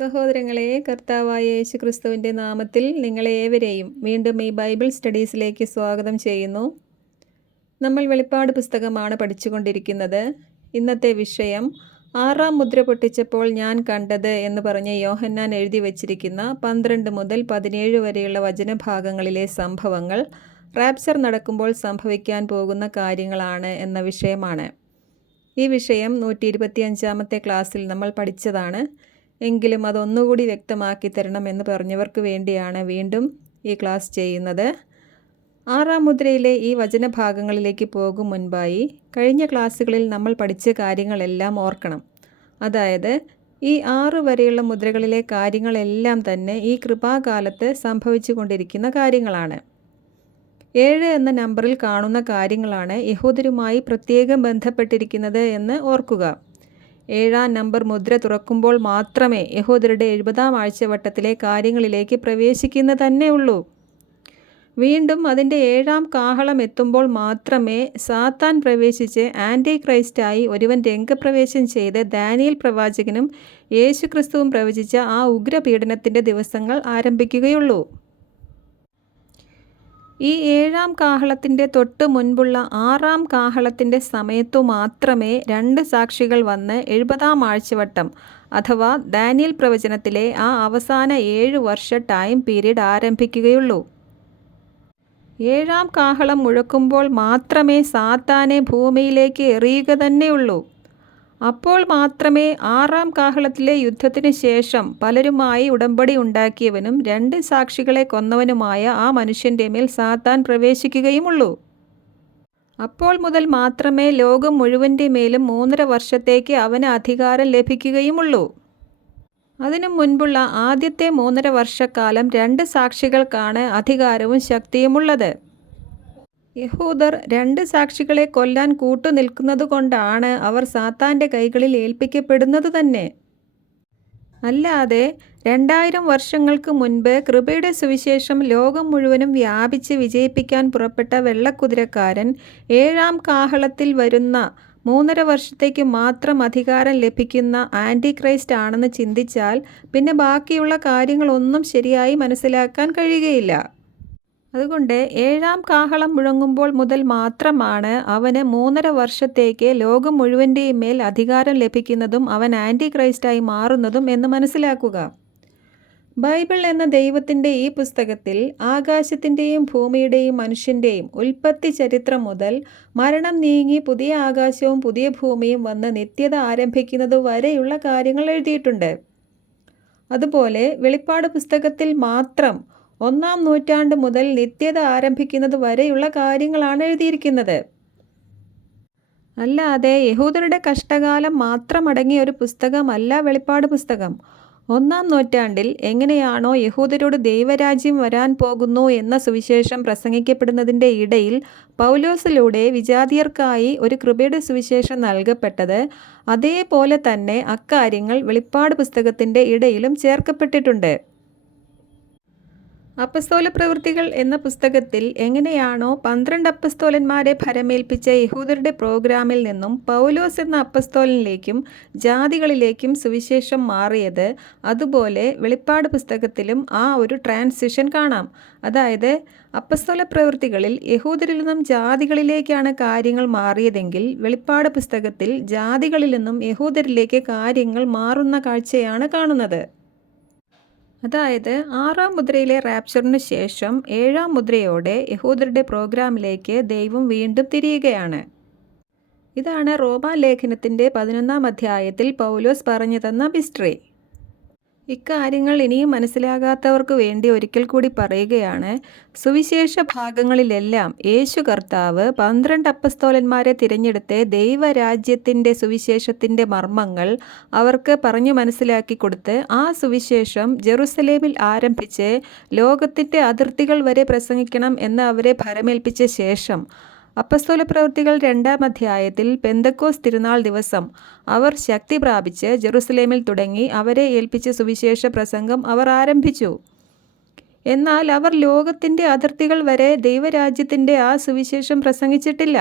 സഹോദരങ്ങളെ, കർത്താവായ യേശുക്രിസ്തുവിൻ്റെ നാമത്തിൽ നിങ്ങളെ ഏവരെയും വീണ്ടും ഈ ബൈബിൾ സ്റ്റഡീസിലേക്ക് സ്വാഗതം ചെയ്യുന്നു. നമ്മൾ വെളിപ്പാട് പുസ്തകമാണ് പഠിച്ചുകൊണ്ടിരിക്കുന്നത്. ഇന്നത്തെ വിഷയം 6 മുദ്ര പൊട്ടിച്ചപ്പോൾ ഞാൻ കണ്ടത് എന്ന് പറഞ്ഞ് യോഹന്നാൻ എഴുതി വച്ചിരിക്കുന്ന 12 മുതൽ 17 വരെയുള്ള വചനഭാഗങ്ങളിലെ സംഭവങ്ങൾ റാപ്ചർ നടക്കുമ്പോൾ സംഭവിക്കാൻ പോകുന്ന കാര്യങ്ങളാണ് എന്ന വിഷയമാണ്. ഈ വിഷയം 125-ാമത്തെ ക്ലാസ്സിൽ നമ്മൾ പഠിച്ചതാണ്. എങ്കിലും അതൊന്നുകൂടി വ്യക്തമാക്കി തരണമെന്ന് പറഞ്ഞവർക്ക് വേണ്ടിയാണ് വീണ്ടും ഈ ക്ലാസ് ചെയ്യുന്നത്. 6 മുദ്രയിലെ ഈ വചനഭാഗങ്ങളിലേക്ക് പോകും മുൻപായി കഴിഞ്ഞ ക്ലാസ്സുകളിൽ നമ്മൾ പഠിച്ച കാര്യങ്ങളെല്ലാം ഓർക്കണം. അതായത് ഈ 6 വരെയുള്ള മുദ്രകളിലെ കാര്യങ്ങളെല്ലാം തന്നെ ഈ കൃപാകാലത്ത് സംഭവിച്ചു കൊണ്ടിരിക്കുന്ന കാര്യങ്ങളാണ്. 7 എന്ന നമ്പറിൽ കാണുന്ന കാര്യങ്ങളാണ് യഹൂദരുമായി പ്രത്യേകം ബന്ധപ്പെട്ടിരിക്കുന്നത് എന്ന് ഓർക്കുക. 7-ാം നമ്പർ മുദ്ര തുറക്കുമ്പോൾ മാത്രമേ യഹൂദരുടെ 70-ാം ആഴ്ചവട്ടത്തിലെ കാര്യങ്ങളിലേക്ക് പ്രവേശിക്കുന്ന തന്നെ ഉള്ളൂ. വീണ്ടും അതിൻ്റെ 7-ാം കാഹളം എത്തുമ്പോൾ മാത്രമേ സാത്താൻ പ്രവേശിച്ച് ആൻറ്റി ക്രൈസ്റ്റായി ഒരുവൻ രംഗപ്രവേശം ചെയ്ത് ദാനിയേൽ പ്രവാചകനും യേശുക്രിസ്തുവും പ്രവചിച്ച ആ ഉഗ്രപീഡനത്തിൻ്റെ ദിവസങ്ങൾ ആരംഭിക്കുകയുള്ളൂ. ഈ 7-ാം കാഹളത്തിൻ്റെ തൊട്ട് മുൻപുള്ള 6-ാം കാഹളത്തിൻ്റെ സമയത്തു മാത്രമേ 2 സാക്ഷികൾ വന്ന് 70-ാം ആഴ്ചവട്ടം അഥവാ ദാനിയേൽ പ്രവചനത്തിലെ ആ അവസാന 7 വർഷ ടൈം പീരീഡ് ആരംഭിക്കുകയുള്ളൂ. 7-ാം കാഹളം മുഴക്കുമ്പോൾ മാത്രമേ സാത്താനെ ഭൂമിയിലേക്ക് എറിയുക തന്നെയുള്ളൂ. അപ്പോൾ മാത്രമേ 6-ാം കാഹളത്തിലെ യുദ്ധത്തിന് ശേഷം പലരുമായി ഉടമ്പടി ഉണ്ടാക്കിയവനും 2 സാക്ഷികളെ കൊന്നവനുമായ ആ മനുഷ്യൻ്റെ മേൽ സാത്താൻ പ്രവേശിക്കുകയുമുള്ളൂ. അപ്പോൾ മുതൽ മാത്രമേ ലോകം മുഴുവൻ്റെ മേലും 3.5 വർഷത്തേക്ക് അവന് അധികാരം ലഭിക്കുകയുമുള്ളൂ. അതിനു മുൻപുള്ള ആദ്യത്തെ 3.5 വർഷക്കാലം 2 സാക്ഷികൾക്കാണ് അധികാരവും ശക്തിയുമുള്ളത്. യഹൂദർ 2 സാക്ഷികളെ കൊല്ലാൻ കൂട്ടുനിൽക്കുന്നതുകൊണ്ടാണ് അവർ സാത്താൻ്റെ കൈകളിൽ ഏൽപ്പിക്കപ്പെടുന്നത് തന്നെ. അല്ലാതെ 2000 വർഷങ്ങൾക്ക് മുൻപ് കൃപയുടെ സുവിശേഷം ലോകം മുഴുവനും വ്യാപിച്ച് വിജയിപ്പിക്കാൻ പുറപ്പെട്ട വെള്ളക്കുതിരക്കാരൻ 7-ാം കാഹളത്തിൽ വരുന്ന 3.5 വർഷത്തേക്ക് മാത്രം അധികാരം ലഭിക്കുന്ന ആൻറ്റി ക്രൈസ്റ്റ് ആണെന്ന് ചിന്തിച്ചാൽ പിന്നെ ബാക്കിയുള്ള കാര്യങ്ങളൊന്നും ശരിയായി മനസ്സിലാക്കാൻ കഴിയുകയില്ല. അതുകൊണ്ട് 7-ാം കാഹളം മുഴങ്ങുമ്പോൾ മുതൽ മാത്രമാണ് അവന് 3.5 വർഷത്തേക്ക് ലോകം മുഴുവൻ്റെയും മേൽ അധികാരം ലഭിക്കുന്നതും അവൻ ആൻറ്റി ക്രൈസ്റ്റായി മാറുന്നതും എന്ന് മനസ്സിലാക്കുക. ബൈബിൾ എന്ന ദൈവത്തിൻ്റെ ഈ പുസ്തകത്തിൽ ആകാശത്തിൻ്റെയും ഭൂമിയുടെയും മനുഷ്യൻ്റെയും ഉൽപ്പത്തി ചരിത്രം മുതൽ മരണം നീങ്ങി പുതിയ ആകാശവും പുതിയ ഭൂമിയും വന്ന് നിത്യത ആരംഭിക്കുന്നത് വരെയുള്ള കാര്യങ്ങൾ എഴുതിയിട്ടുണ്ട്. അതുപോലെ വെളിപ്പാട് പുസ്തകത്തിൽ മാത്രം 1-ാം നൂറ്റാണ്ട് മുതൽ നിത്യത ആരംഭിക്കുന്നത് വരെയുള്ള കാര്യങ്ങളാണ് എഴുതിയിരിക്കുന്നത്. അല്ലാതെ യഹൂദരുടെ കഷ്ടകാലം മാത്രം അടങ്ങിയ ഒരു പുസ്തകമല്ല വെളിപ്പാട് പുസ്തകം. 1-ാം നൂറ്റാണ്ടിൽ എങ്ങനെയാണോ യഹൂദരോട് ദൈവരാജ്യം വരാൻ പോകുന്നു എന്ന സുവിശേഷം പ്രസംഗിക്കപ്പെടുന്നതിൻ്റെ ഇടയിൽ പൗലോസിലൂടെ വിജാതിയർക്കായി ഒരു കൃപയുടെ സുവിശേഷം നൽകപ്പെട്ടത്, അതേപോലെ തന്നെ അക്കാര്യങ്ങൾ വെളിപ്പാട് പുസ്തകത്തിൻ്റെ ഇടയിലും ചേർക്കപ്പെട്ടിട്ടുണ്ട്. അപ്പസ്തോല പ്രവൃത്തികൾ എന്ന പുസ്തകത്തിൽ എങ്ങനെയാണോ 12 അപ്പസ്തോലന്മാരെ ഭരമേൽപ്പിച്ച യഹൂദരുടെ പ്രോഗ്രാമിൽ നിന്നും പൗലോസ് എന്ന അപ്പസ്തോലനിലേക്കും ജാതികളിലേക്കും സുവിശേഷം മാറിയത്, അതുപോലെ വെളിപ്പാട് പുസ്തകത്തിലും ആ ഒരു ട്രാൻസിഷൻ കാണാം. അതായത് അപ്പസ്തോല പ്രവൃത്തികളിൽ യഹൂദരിൽ നിന്നും ജാതികളിലേക്കാണ് കാര്യങ്ങൾ മാറിയതെങ്കിൽ വെളിപ്പാട് പുസ്തകത്തിൽ ജാതികളിൽ നിന്നും യഹൂദരിലേക്ക് കാര്യങ്ങൾ മാറുന്ന കാഴ്ചയാണ് കാണുന്നത്. അതായത് 6-ാം മുദ്രയിലെ റാപ്ചറിന് ശേഷം 7-ാം മുദ്രയോടെ യഹൂദരുടെ പ്രോഗ്രാമിലേക്ക് ദൈവം വീണ്ടും തിരിയുകയാണ്. ഇതാണ് റോമാലേഖനത്തിൻ്റെ 11-ാം അധ്യായത്തിൽ പൗലോസ് പറഞ്ഞു തന്ന മിസ്റ്ററി. ഇക്കാര്യങ്ങൾ ഇനിയും മനസ്സിലാകാത്തവർക്ക് വേണ്ടി ഒരിക്കൽ കൂടി പറയുകയാണ്. സുവിശേഷ ഭാഗങ്ങളിലെല്ലാം യേശു കർത്താവ് 12 അപ്പസ്തോലന്മാരെ തിരഞ്ഞെടുത്ത് ദൈവരാജ്യത്തിൻ്റെ സുവിശേഷത്തിൻ്റെ മർമ്മങ്ങൾ അവർക്ക് പറഞ്ഞു മനസ്സിലാക്കി കൊടുത്ത് ആ സുവിശേഷം ജെറുസലേമിൽ ആരംഭിച്ച് ലോകത്തിൻ്റെ അതിർത്തികൾ വരെ പ്രസംഗിക്കണം എന്ന് അവരെ ഭരമേൽപ്പിച്ച ശേഷം അപ്പസ്തോല പ്രവൃത്തികൾ 2-ാം അധ്യായത്തിൽ പെന്തക്കോസ് തിരുനാൾ ദിവസം അവർ ശക്തി പ്രാപിച്ച് ജെറുസലേമിൽ തുടങ്ങി അവരെ ഏൽപ്പിച്ച സുവിശേഷ പ്രസംഗം അവർ ആരംഭിച്ചു. എന്നാൽ അവർ ലോകത്തിൻ്റെ അതിർത്തികൾ വരെ ദൈവരാജ്യത്തിൻ്റെ ആ സുവിശേഷം പ്രസംഗിച്ചിട്ടില്ല.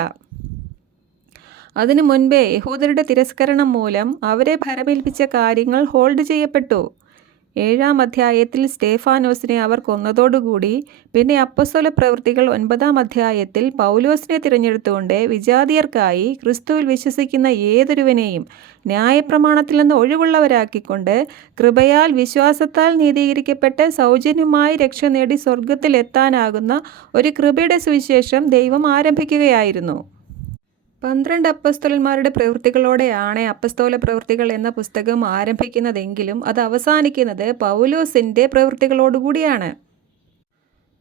അതിനു മുൻപേ യഹൂദരുടെ തിരസ്കരണം മൂലം അവരെ ഭരമേൽപ്പിച്ച കാര്യങ്ങൾ ഹോൾഡ് ചെയ്യപ്പെട്ടു. 7-ാം അധ്യായത്തിൽ സ്തേഫാനോസിനെ അവർ കൊന്നതോടുകൂടി പിന്നെ അപ്പസ്തോല പ്രവൃത്തികൾ 9-ാം അധ്യായത്തിൽ പൗലോസിനെ തിരഞ്ഞെടുത്തുകൊണ്ട് വിജാതിയർക്കായി ക്രിസ്തുവിൽ വിശ്വസിക്കുന്ന ഏതൊരുവനെയും ന്യായപ്രമാണത്തിൽ നിന്ന് ഒഴിവുള്ളവരാക്കിക്കൊണ്ട് കൃപയാൽ വിശ്വാസത്താൽ നീതീകരിക്കപ്പെട്ട് സൗജന്യമായി രക്ഷ നേടി സ്വർഗത്തിൽ എത്താനാകുന്ന ഒരു കൃപയുടെ സുവിശേഷം ദൈവം ആരംഭിക്കുകയായിരുന്നു. 12 അപ്പസ്തോലന്മാരുടെ പ്രവൃത്തികളോടെയാണ് അപ്പസ്തോല പ്രവൃത്തികൾ എന്ന പുസ്തകം ആരംഭിക്കുന്നതെങ്കിലും അത് അവസാനിക്കുന്നത് പൗലോസിൻ്റെ പ്രവൃത്തികളോടുകൂടിയാണ്.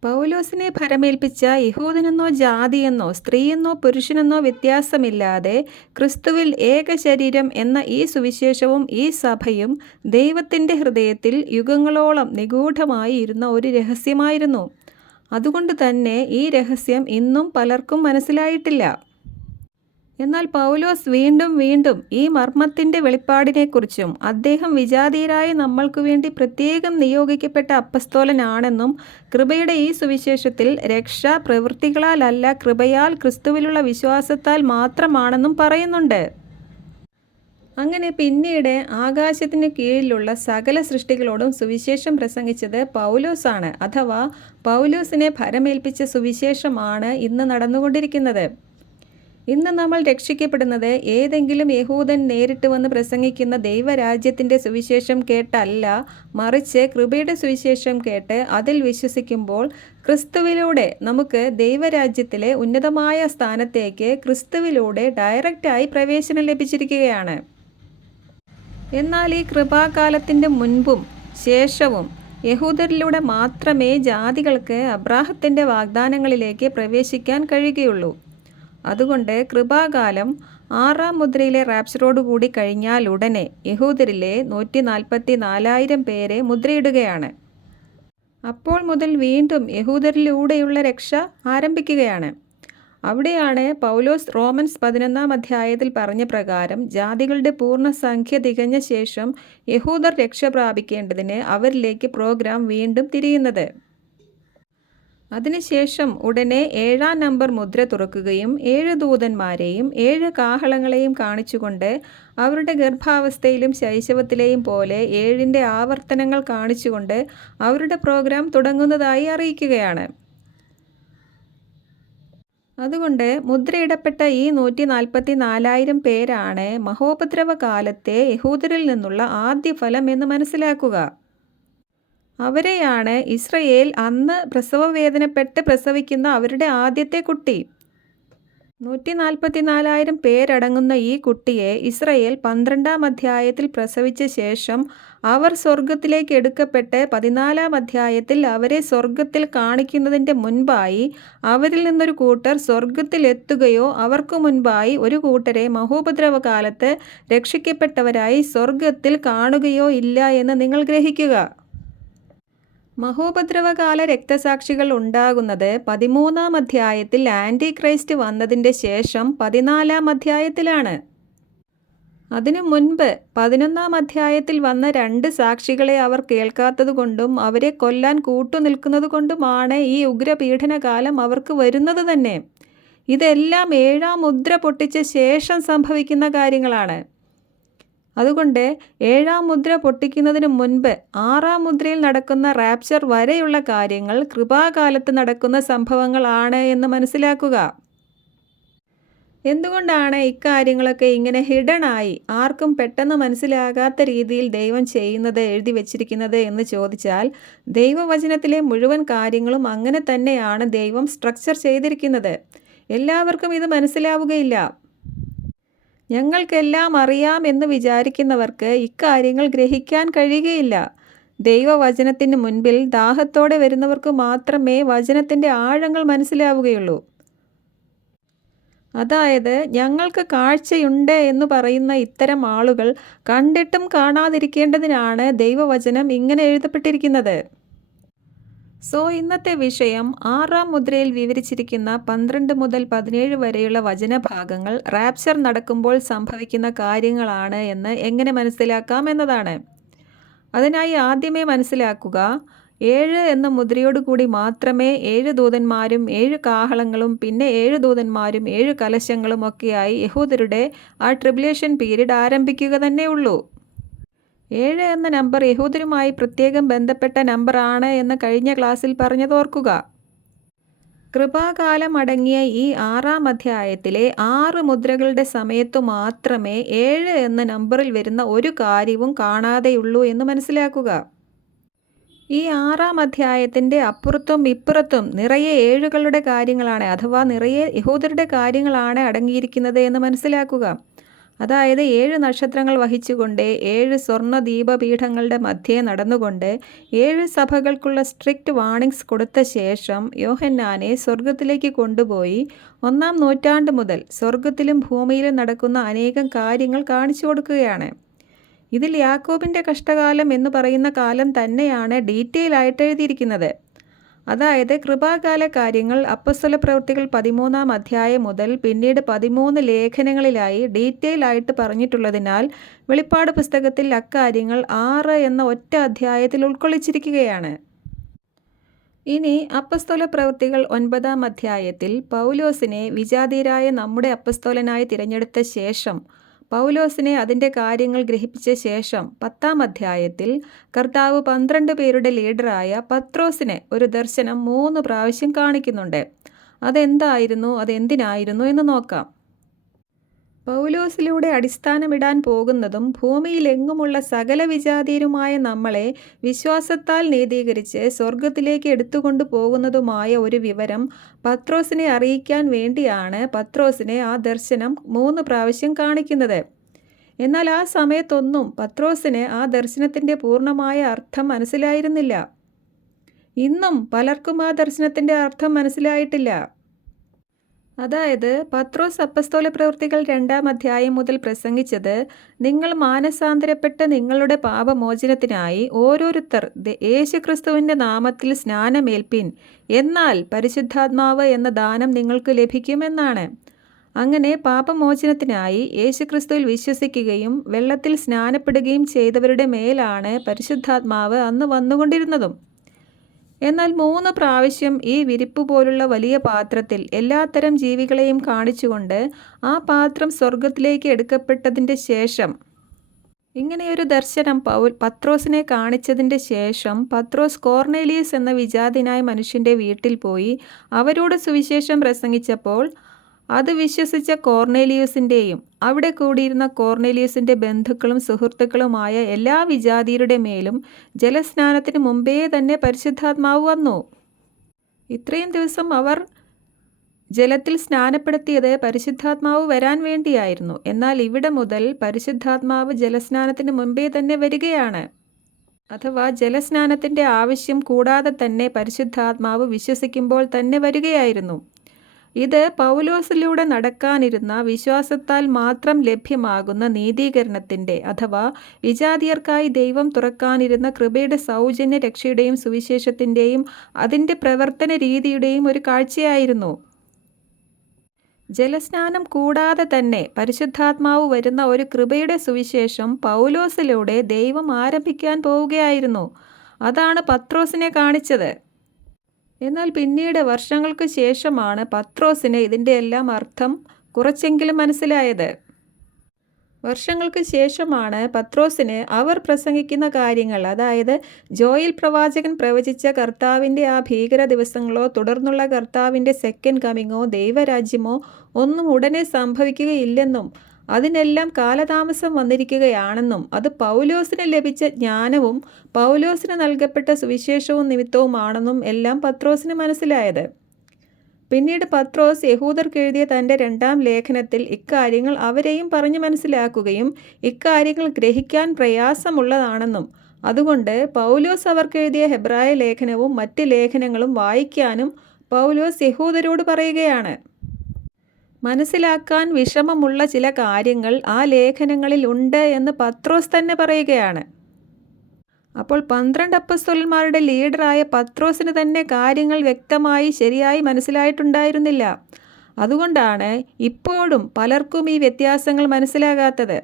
പൗലോസിനെ ഭരമേൽപ്പിച്ച യഹൂദനെന്നോ ജാതിയെന്നോ സ്ത്രീയെന്നോ പുരുഷനെന്നോ വ്യത്യാസമില്ലാതെ ക്രിസ്തുവിൽ ഏക ശരീരം എന്ന ഈ സുവിശേഷവും ഈ സഭയും ദൈവത്തിൻ്റെ ഹൃദയത്തിൽ യുഗങ്ങളോളം നിഗൂഢമായി ഇരുന്ന ഒരു രഹസ്യമായിരുന്നു. അതുകൊണ്ട് തന്നെ ഈ രഹസ്യം ഇന്നും പലർക്കും മനസ്സിലായിട്ടില്ല. എന്നാൽ പൗലോസ് വീണ്ടും വീണ്ടും ഈ മർമ്മത്തിൻ്റെ വെളിപ്പാടിനെക്കുറിച്ചും അദ്ദേഹം വിജാതീയരായ നമ്മൾക്കു വേണ്ടി പ്രത്യേകം നിയോഗിക്കപ്പെട്ട അപ്പസ്തോലനാണെന്നും കൃപയുടെ ഈ സുവിശേഷത്തിൽ രക്ഷ പ്രവൃത്തികളാലല്ല കൃപയാൽ ക്രിസ്തുവിലുള്ള വിശ്വാസത്താൽ മാത്രമാണെന്നും പറയുന്നുണ്ട്. അങ്ങനെ പിന്നീട് ആകാശത്തിന് കീഴിലുള്ള സകല സൃഷ്ടികളോടും സുവിശേഷം പ്രസംഗിച്ചത് പൗലോസാണ്. അഥവാ പൗലോസിനെ ഭരമേൽപ്പിച്ച സുവിശേഷമാണ് ഇന്ന് നടന്നുകൊണ്ടിരിക്കുന്നത്. ഇന്ന് നമ്മൾ രക്ഷിക്കപ്പെടുന്നത് ഏതെങ്കിലും യഹൂദൻ നേരിട്ട് വന്ന് പ്രസംഗിക്കുന്ന ദൈവരാജ്യത്തിൻ്റെ സുവിശേഷം കേട്ടല്ല, മറിച്ച് കൃപയുടെ സുവിശേഷം കേട്ട് അതിൽ വിശ്വസിക്കുമ്പോൾ ക്രിസ്തുവിലൂടെ നമുക്ക് ദൈവരാജ്യത്തിലെ ഉന്നതമായ സ്ഥാനത്തേക്ക് ക്രിസ്തുവിലൂടെ ഡയറക്റ്റായി പ്രവേശനം ലഭിച്ചിരിക്കുകയാണ്. എന്നാൽ ഈ കൃപാകാലത്തിൻ്റെ മുൻപും ശേഷവും യഹൂദരിലൂടെ മാത്രമേ ജാതികൾക്ക് അബ്രാഹത്തിൻ്റെ വാഗ്ദാനങ്ങളിലേക്ക് പ്രവേശിക്കാൻ കഴിയുകയുള്ളൂ. അതുകൊണ്ട് കൃപാകാലം 6-ാം മുദ്രയിലെ റാപ്ചറോടുകൂടി കഴിഞ്ഞാലുടനെ യഹൂദരിലെ 144,000 പേരെ മുദ്രയിടുകയാണ്. അപ്പോൾ മുതൽ വീണ്ടും യഹൂദരിലൂടെയുള്ള രക്ഷ ആരംഭിക്കുകയാണ്. അവിടെയാണ് പൗലോസ് റോമൻസ് 11-ാം അധ്യായത്തിൽ പറഞ്ഞ പ്രകാരം ജാതികളുടെ പൂർണ്ണസംഖ്യ തികഞ്ഞ ശേഷം യഹൂദർ രക്ഷ പ്രാപിക്കേണ്ടതിന് അവരിലേക്ക് പ്രോഗ്രാം വീണ്ടും തിരിയുന്നത്. അതിനുശേഷം ഉടനെ 7-ാം നമ്പർ മുദ്ര തുറക്കുകയും 7 ദൂതന്മാരെയും 7 കാഹളങ്ങളെയും കാണിച്ചുകൊണ്ട് അവരുടെ ഗർഭാവസ്ഥയിലും ശൈശവത്തിലെയും പോലെ 7-ന്റെ ആവർത്തനങ്ങൾ കാണിച്ചുകൊണ്ട് അവരുടെ പ്രോഗ്രാം തുടങ്ങുന്നതായി അറിയിക്കുകയാണ്. അതുകൊണ്ട് മുദ്രയിടപ്പെട്ട ഈ 144,000 പേരാണ് മഹോപദ്രവ കാലത്തെ യഹൂദരിൽ നിന്നുള്ള ആദ്യ ഫലം എന്ന് മനസ്സിലാക്കുക. അവരെയാണ് ഇസ്രയേൽ അന്ന് പ്രസവവേദനപ്പെട്ട് പ്രസവിക്കുന്ന അവരുടെ ആദ്യത്തെ കുട്ടി. 144,000 പേരടങ്ങുന്ന ഈ കുട്ടിയെ ഇസ്രയേൽ 12-ാം അധ്യായത്തിൽ പ്രസവിച്ച ശേഷം അവർ സ്വർഗത്തിലേക്ക് എടുക്കപ്പെട്ട് 14-ാം അധ്യായത്തിൽ അവരെ സ്വർഗത്തിൽ കാണിക്കുന്നതിൻ്റെ മുൻപായി അവരിൽ നിന്നൊരു കൂട്ടർ സ്വർഗത്തിൽ എത്തുകയോ അവർക്ക് മുൻപായി ഒരു കൂട്ടരെ മഹോപദ്രവകാലത്ത് രക്ഷിക്കപ്പെട്ടവരായി സ്വർഗത്തിൽ കാണുകയോ ഇല്ല എന്ന് നിങ്ങൾ ഗ്രഹിക്കുക. മഹോപദ്രവകാല രക്തസാക്ഷികൾ ഉണ്ടാകുന്നത് 13-ാം അധ്യായത്തിൽ ആൻറ്റി ക്രൈസ്റ്റ് വന്നതിൻ്റെ ശേഷം 14-ാം അധ്യായത്തിലാണ്. അതിനു മുൻപ് 11-ാം അധ്യായത്തിൽ വന്ന 2 സാക്ഷികളെ അവർ കേൾക്കാത്തതുകൊണ്ടും അവരെ കൊല്ലാൻ കൂട്ടുനിൽക്കുന്നതുകൊണ്ടുമാണ് ഈ ഉഗ്രപീഡനകാലം അവർക്ക് വരുന്നത് തന്നെ. ഇതെല്ലാം 7-ാം മുദ്ര പൊട്ടിച്ച ശേഷം സംഭവിക്കുന്ന കാര്യങ്ങളാണ്. അതുകൊണ്ട് 7-ാം മുദ്ര പൊട്ടിക്കുന്നതിന് മുൻപ് 6-ാം മുദ്രയിൽ നടക്കുന്ന റാപ്ചർ വരെയുള്ള കാര്യങ്ങൾ കൃപാകാലത്ത് നടക്കുന്ന സംഭവങ്ങളാണ് എന്ന് മനസ്സിലാക്കുക. എന്തുകൊണ്ടാണ് ഇക്കാര്യങ്ങളൊക്കെ ഇങ്ങനെ ഹിഡനായി ആർക്കും പെട്ടെന്ന് മനസ്സിലാകാത്ത രീതിയിൽ ദൈവം ചെയ്യുന്നത് എഴുതി വച്ചിരിക്കുന്നത് എന്ന് ചോദിച്ചാൽ, ദൈവവചനത്തിലെ മുഴുവൻ കാര്യങ്ങളും അങ്ങനെ തന്നെയാണ് ദൈവം സ്ട്രക്ചർ ചെയ്തിരിക്കുന്നത്. എല്ലാവർക്കും ഇത് മനസ്സിലാവുകയില്ല. ഞങ്ങൾക്കെല്ലാം അറിയാം എന്ന് വിചാരിക്കുന്നവർക്ക് ഇക്കാര്യങ്ങൾ ഗ്രഹിക്കാൻ കഴിയുകയില്ല. ദൈവവചനത്തിന് മുൻപിൽ ദാഹത്തോടെ വരുന്നവർക്ക് മാത്രമേ വചനത്തിൻ്റെ ആഴങ്ങൾ മനസ്സിലാവുകയുള്ളൂ. അതായത് ഞങ്ങൾക്ക് കാഴ്ചയുണ്ട് എന്ന് പറയുന്ന ഇത്തരം ആളുകൾ കണ്ടിട്ടും കാണാതിരിക്കേണ്ടതിനാണ് ദൈവവചനം ഇങ്ങനെ എഴുതപ്പെട്ടിരിക്കുന്നത്. ഇന്നത്തെ വിഷയം 6-ാം മുദ്രയിൽ വിവരിച്ചിരിക്കുന്ന 12 മുതൽ 17 വരെയുള്ള വചനഭാഗങ്ങൾ റാപ്ചർ നടക്കുമ്പോൾ സംഭവിക്കുന്ന കാര്യങ്ങളാണ് എന്ന് എങ്ങനെ മനസ്സിലാക്കാം എന്നതാണ്. അതിനായി ആദ്യമേ മനസ്സിലാക്കുക, 7 എന്ന മുദ്രയോടുകൂടി മാത്രമേ 7 ദൂതന്മാരും 7 കാഹളങ്ങളും പിന്നെ 7 ദൂതന്മാരും 7 കലശങ്ങളും ഒക്കെയായി യഹൂദരുടെ ആ ട്രിബുലേഷൻ പീരീഡ് ആരംഭിക്കുക തന്നെ ഉള്ളൂ. 7 എന്ന നമ്പർ യഹൂദരുമായി പ്രത്യേകം ബന്ധപ്പെട്ട നമ്പറാണ് എന്ന് കഴിഞ്ഞ ക്ലാസ്സിൽ പറഞ്ഞതോർക്കുക. കൃപാകാലം അടങ്ങിയ ഈ 6-ാം അധ്യായത്തിലെ 6 മുദ്രകളുടെ സമയത്തു മാത്രമേ 7 എന്ന നമ്പറിൽ വരുന്ന ഒരു കാര്യവും കാണാതെയുള്ളൂ എന്ന് മനസ്സിലാക്കുക. ഈ 6-ാം അധ്യായത്തിൻ്റെ അപ്പുറത്തും ഇപ്പുറത്തും നിറയെ 7കളുടെ കാര്യങ്ങളാണ്, അഥവാ നിറയെ യഹൂദരുടെ കാര്യങ്ങളാണ് അടങ്ങിയിരിക്കുന്നത് എന്ന് മനസ്സിലാക്കുക. അതായത് 7 നക്ഷത്രങ്ങൾ വഹിച്ചുകൊണ്ട് 7 സ്വർണ്ണ ദീപപീഠങ്ങളുടെ മധ്യേ നടന്നുകൊണ്ട് 7 സഭകൾക്കുള്ള സ്ട്രിക്റ്റ് വാർണിംഗ്സ് കൊടുത്ത ശേഷം യോഹന്നാനെ സ്വർഗത്തിലേക്ക് കൊണ്ടുപോയി 1-ാം നൂറ്റാണ്ട് മുതൽ സ്വർഗത്തിലും ഭൂമിയിലും നടക്കുന്ന അനേകം കാര്യങ്ങൾ കാണിച്ചു കൊടുക്കുകയാണ്. ഇതിൽ യാക്കോബിൻ്റെ കഷ്ടകാലം എന്ന് പറയുന്ന കാലം തന്നെയാണ് ഡീറ്റെയിൽ ആയിട്ട് എഴുതിയിരിക്കുന്നത്. അതായത് കൃപാകാല കാര്യങ്ങൾ അപ്പസ്തലപ്രവൃത്തികൾ 13-ാം അധ്യായം മുതൽ പിന്നീട് 13 ലേഖനങ്ങളിലായി ഡീറ്റെയിൽ ആയിട്ട് പറഞ്ഞിട്ടുള്ളതിനാൽ വെളിപ്പാട് പുസ്തകത്തിൽ അക്കാര്യങ്ങൾ 6 എന്ന ഒറ്റ അധ്യായത്തിൽ ഉൾക്കൊള്ളിച്ചിരിക്കുകയാണ്. ഇനി അപ്പസ്തോലപ്രവൃത്തികൾ 9-ാം അധ്യായത്തിൽ പൗലോസിനെ വിജാതീയരായ നമ്മുടെ അപ്പസ്തോലനായി തിരഞ്ഞെടുത്ത ശേഷം പൗലോസിനെ അതിൻ്റെ കാര്യങ്ങൾ ഗ്രഹിപ്പിച്ച ശേഷം 10-ാം അധ്യായത്തിൽ കർത്താവ് 12 പേരുടെ ലീഡറായ പത്രോസിനെ ഒരു ദർശനം 3 പ്രാവശ്യം കാണിക്കുന്നുണ്ട്. അതെന്തായിരുന്നു, അതെന്തിനായിരുന്നു എന്ന് നോക്കാം. പൗലോസിലൂടെ അടിസ്ഥാനമിടാൻ പോകുന്നതും ഭൂമിയിലെങ്ങുമുള്ള സകല വിജാതീയരുമായ നമ്മളെ വിശ്വാസത്താൽ നീതീകരിച്ച് സ്വർഗത്തിലേക്ക് എടുത്തുകൊണ്ടു പോകുന്നതുമായ ഒരു വിവരം പത്രോസിനെ അറിയിക്കാൻ വേണ്ടിയാണ് പത്രോസിനെ ആ ദർശനം 3 പ്രാവശ്യം കാണിക്കുന്നത്. എന്നാൽ ആ സമയത്തൊന്നും പത്രോസിന് ആ ദർശനത്തിൻ്റെ പൂർണ്ണമായ അർത്ഥം മനസ്സിലായിരുന്നില്ല. ഇന്നും പലർക്കും ആ ദർശനത്തിൻ്റെ അർത്ഥം മനസ്സിലായിട്ടില്ല. അതായത് പത്രോസ് അപ്പസ്തോലപ്രവൃത്തികൾ 2-ാം അധ്യായം മുതൽ പ്രസംഗിച്ചത്, നിങ്ങൾ മാനസാന്തരപ്പെട്ട് നിങ്ങളുടെ പാപമോചനത്തിനായി ഓരോരുത്തർ യേശുക്രിസ്തുവിൻ്റെ നാമത്തിൽ സ്നാനമേൽപ്പിൻ, എന്നാൽ പരിശുദ്ധാത്മാവ് എന്ന ദാനം നിങ്ങൾക്ക് ലഭിക്കുമെന്നാണ്. അങ്ങനെ പാപമോചനത്തിനായി യേശുക്രിസ്തുവിൽ വിശ്വസിക്കുകയും വെള്ളത്തിൽ സ്നാനപ്പെടുകയും ചെയ്തവരുടെ മേലാണ് പരിശുദ്ധാത്മാവ് അന്ന് വന്നുകൊണ്ടിരുന്നതും. എന്നാൽ 3 പ്രാവശ്യം ഈ വിരിപ്പ് പോലുള്ള വലിയ പാത്രത്തിൽ എല്ലാത്തരം ജീവികളെയും കാണിച്ചുകൊണ്ട് ആ പാത്രം സ്വർഗത്തിലേക്ക് എടുക്കപ്പെട്ടതിൻ്റെ ശേഷം, ഇങ്ങനെയൊരു ദർശനം പത്രോസിനെ കാണിച്ചതിൻ്റെ ശേഷം പത്രോസ് കോർണേലിയസ് എന്ന വിജാതീയനായ മനുഷ്യൻ്റെ വീട്ടിൽ പോയി അവരോട് സുവിശേഷം പ്രസംഗിച്ചപ്പോൾ അത് വിശ്വസിച്ച കോർണേലിയൂസിൻ്റെയും അവിടെ കൂടിയിരുന്ന കോർണേലിയൂസിൻ്റെ ബന്ധുക്കളും സുഹൃത്തുക്കളുമായ എല്ലാ വിജാതീയരുടെ മേലും ജലസ്നാനത്തിന് മുമ്പേ തന്നെ പരിശുദ്ധാത്മാവ് വന്നു. ഇത്രയും ദിവസം അവർ ജലത്തിൽ സ്നാനപ്പെടുത്തിയത് പരിശുദ്ധാത്മാവ് വരാൻ വേണ്ടിയായിരുന്നു. എന്നാൽ ഇവിടെ മുതൽ പരിശുദ്ധാത്മാവ് ജലസ്നാനത്തിന് മുമ്പേ തന്നെ വരികയാണ്. അഥവാ ജലസ്നാനത്തിൻ്റെ ആവശ്യം കൂടാതെ തന്നെ പരിശുദ്ധാത്മാവ് വിശ്വസിക്കുമ്പോൾ തന്നെ വരികയായിരുന്നു. ഇത് പൗലോസിലൂടെ നടക്കാനിരുന്ന വിശ്വാസത്താൽ മാത്രം ലഭ്യമാകുന്ന നീതീകരണത്തിൻ്റെ അഥവാ വിജാതീയർക്കായി ദൈവം തുറക്കാനിരുന്ന കൃപയുടെ സൗജന്യ രക്ഷയുടെയും സുവിശേഷത്തിൻ്റെയും അതിൻ്റെ പ്രവർത്തന രീതിയുടെയും ഒരു കാഴ്ചയായിരുന്നു. ജലസ്നാനം കൂടാതെ തന്നെ പരിശുദ്ധാത്മാവ് വരുന്ന ഒരു കൃപയുടെ സുവിശേഷം പൗലോസിലൂടെ ദൈവം ആരംഭിക്കാൻ പോവുകയായിരുന്നു. അതാണ് പത്രോസിനെ കാണിച്ചത്. എന്നാൽ പിന്നീട് വർഷങ്ങൾക്ക് ശേഷമാണ് പത്രോസിന് ഇതിൻ്റെ എല്ലാം അർത്ഥം കുറച്ചെങ്കിലും മനസ്സിലായത്. വർഷങ്ങൾക്ക് ശേഷമാണ് പത്രോസിന് അവർ പ്രസംഗിക്കുന്ന കാര്യങ്ങൾ, അതായത് ജോയൽ പ്രവാചകൻ പ്രവചിച്ച കർത്താവിൻ്റെ ആ ഭീകര ദിവസങ്ങളോ തുടർന്നുള്ള കർത്താവിൻ്റെ സെക്കൻഡ് കമ്മിങ്ങോ ദൈവരാജ്യമോ ഒന്നും ഉടനെ സംഭവിക്കുകയില്ലെന്നും അതിനെല്ലാം കാലതാമസം വന്നിരിക്കുകയാണെന്നും അത് പൗലോസിന് ലഭിച്ച ജ്ഞാനവും പൗലോസിന് നൽകപ്പെട്ട സുവിശേഷവും നിമിത്തവുമാണെന്നും എല്ലാം പത്രോസിന് മനസ്സിലായത്. പിന്നീട് പത്രോസ് യഹൂദർക്ക് എഴുതിയ തൻ്റെ 2-ാം ലേഖനത്തിൽ ഇക്കാര്യങ്ങൾ അവരെയും പറഞ്ഞു മനസ്സിലാക്കുകയും ഇക്കാര്യങ്ങൾ ഗ്രഹിക്കാൻ പ്രയാസമുള്ളതാണെന്നും അതുകൊണ്ട് പൗലോസ് അവർക്ക് എഴുതിയ ഹെബ്രായ ലേഖനവും മറ്റ് ലേഖനങ്ങളും വായിക്കാനും പൗലോസ് യഹൂദരോട് പറയുകയാണ്. മനസ്സിലാക്കാൻ വിഷമമുള്ള ചില കാര്യങ്ങൾ ആ ലേഖനങ്ങളിൽ ഉണ്ട് എന്ന് പത്രോസ് തന്നെ പറയുകയാണ്. അപ്പോൾ 12 അപ്പസ്തോലന്മാരുടെ ലീഡറായ പത്രോസിന് തന്നെ കാര്യങ്ങൾ വ്യക്തമായി ശരിയായി മനസ്സിലായിട്ടുണ്ടായിരുന്നില്ല. അതുകൊണ്ടാണ് ഇപ്പോഴും പലർക്കും ഈ വ്യത്യാസങ്ങൾ മനസ്സിലാകാത്തത്.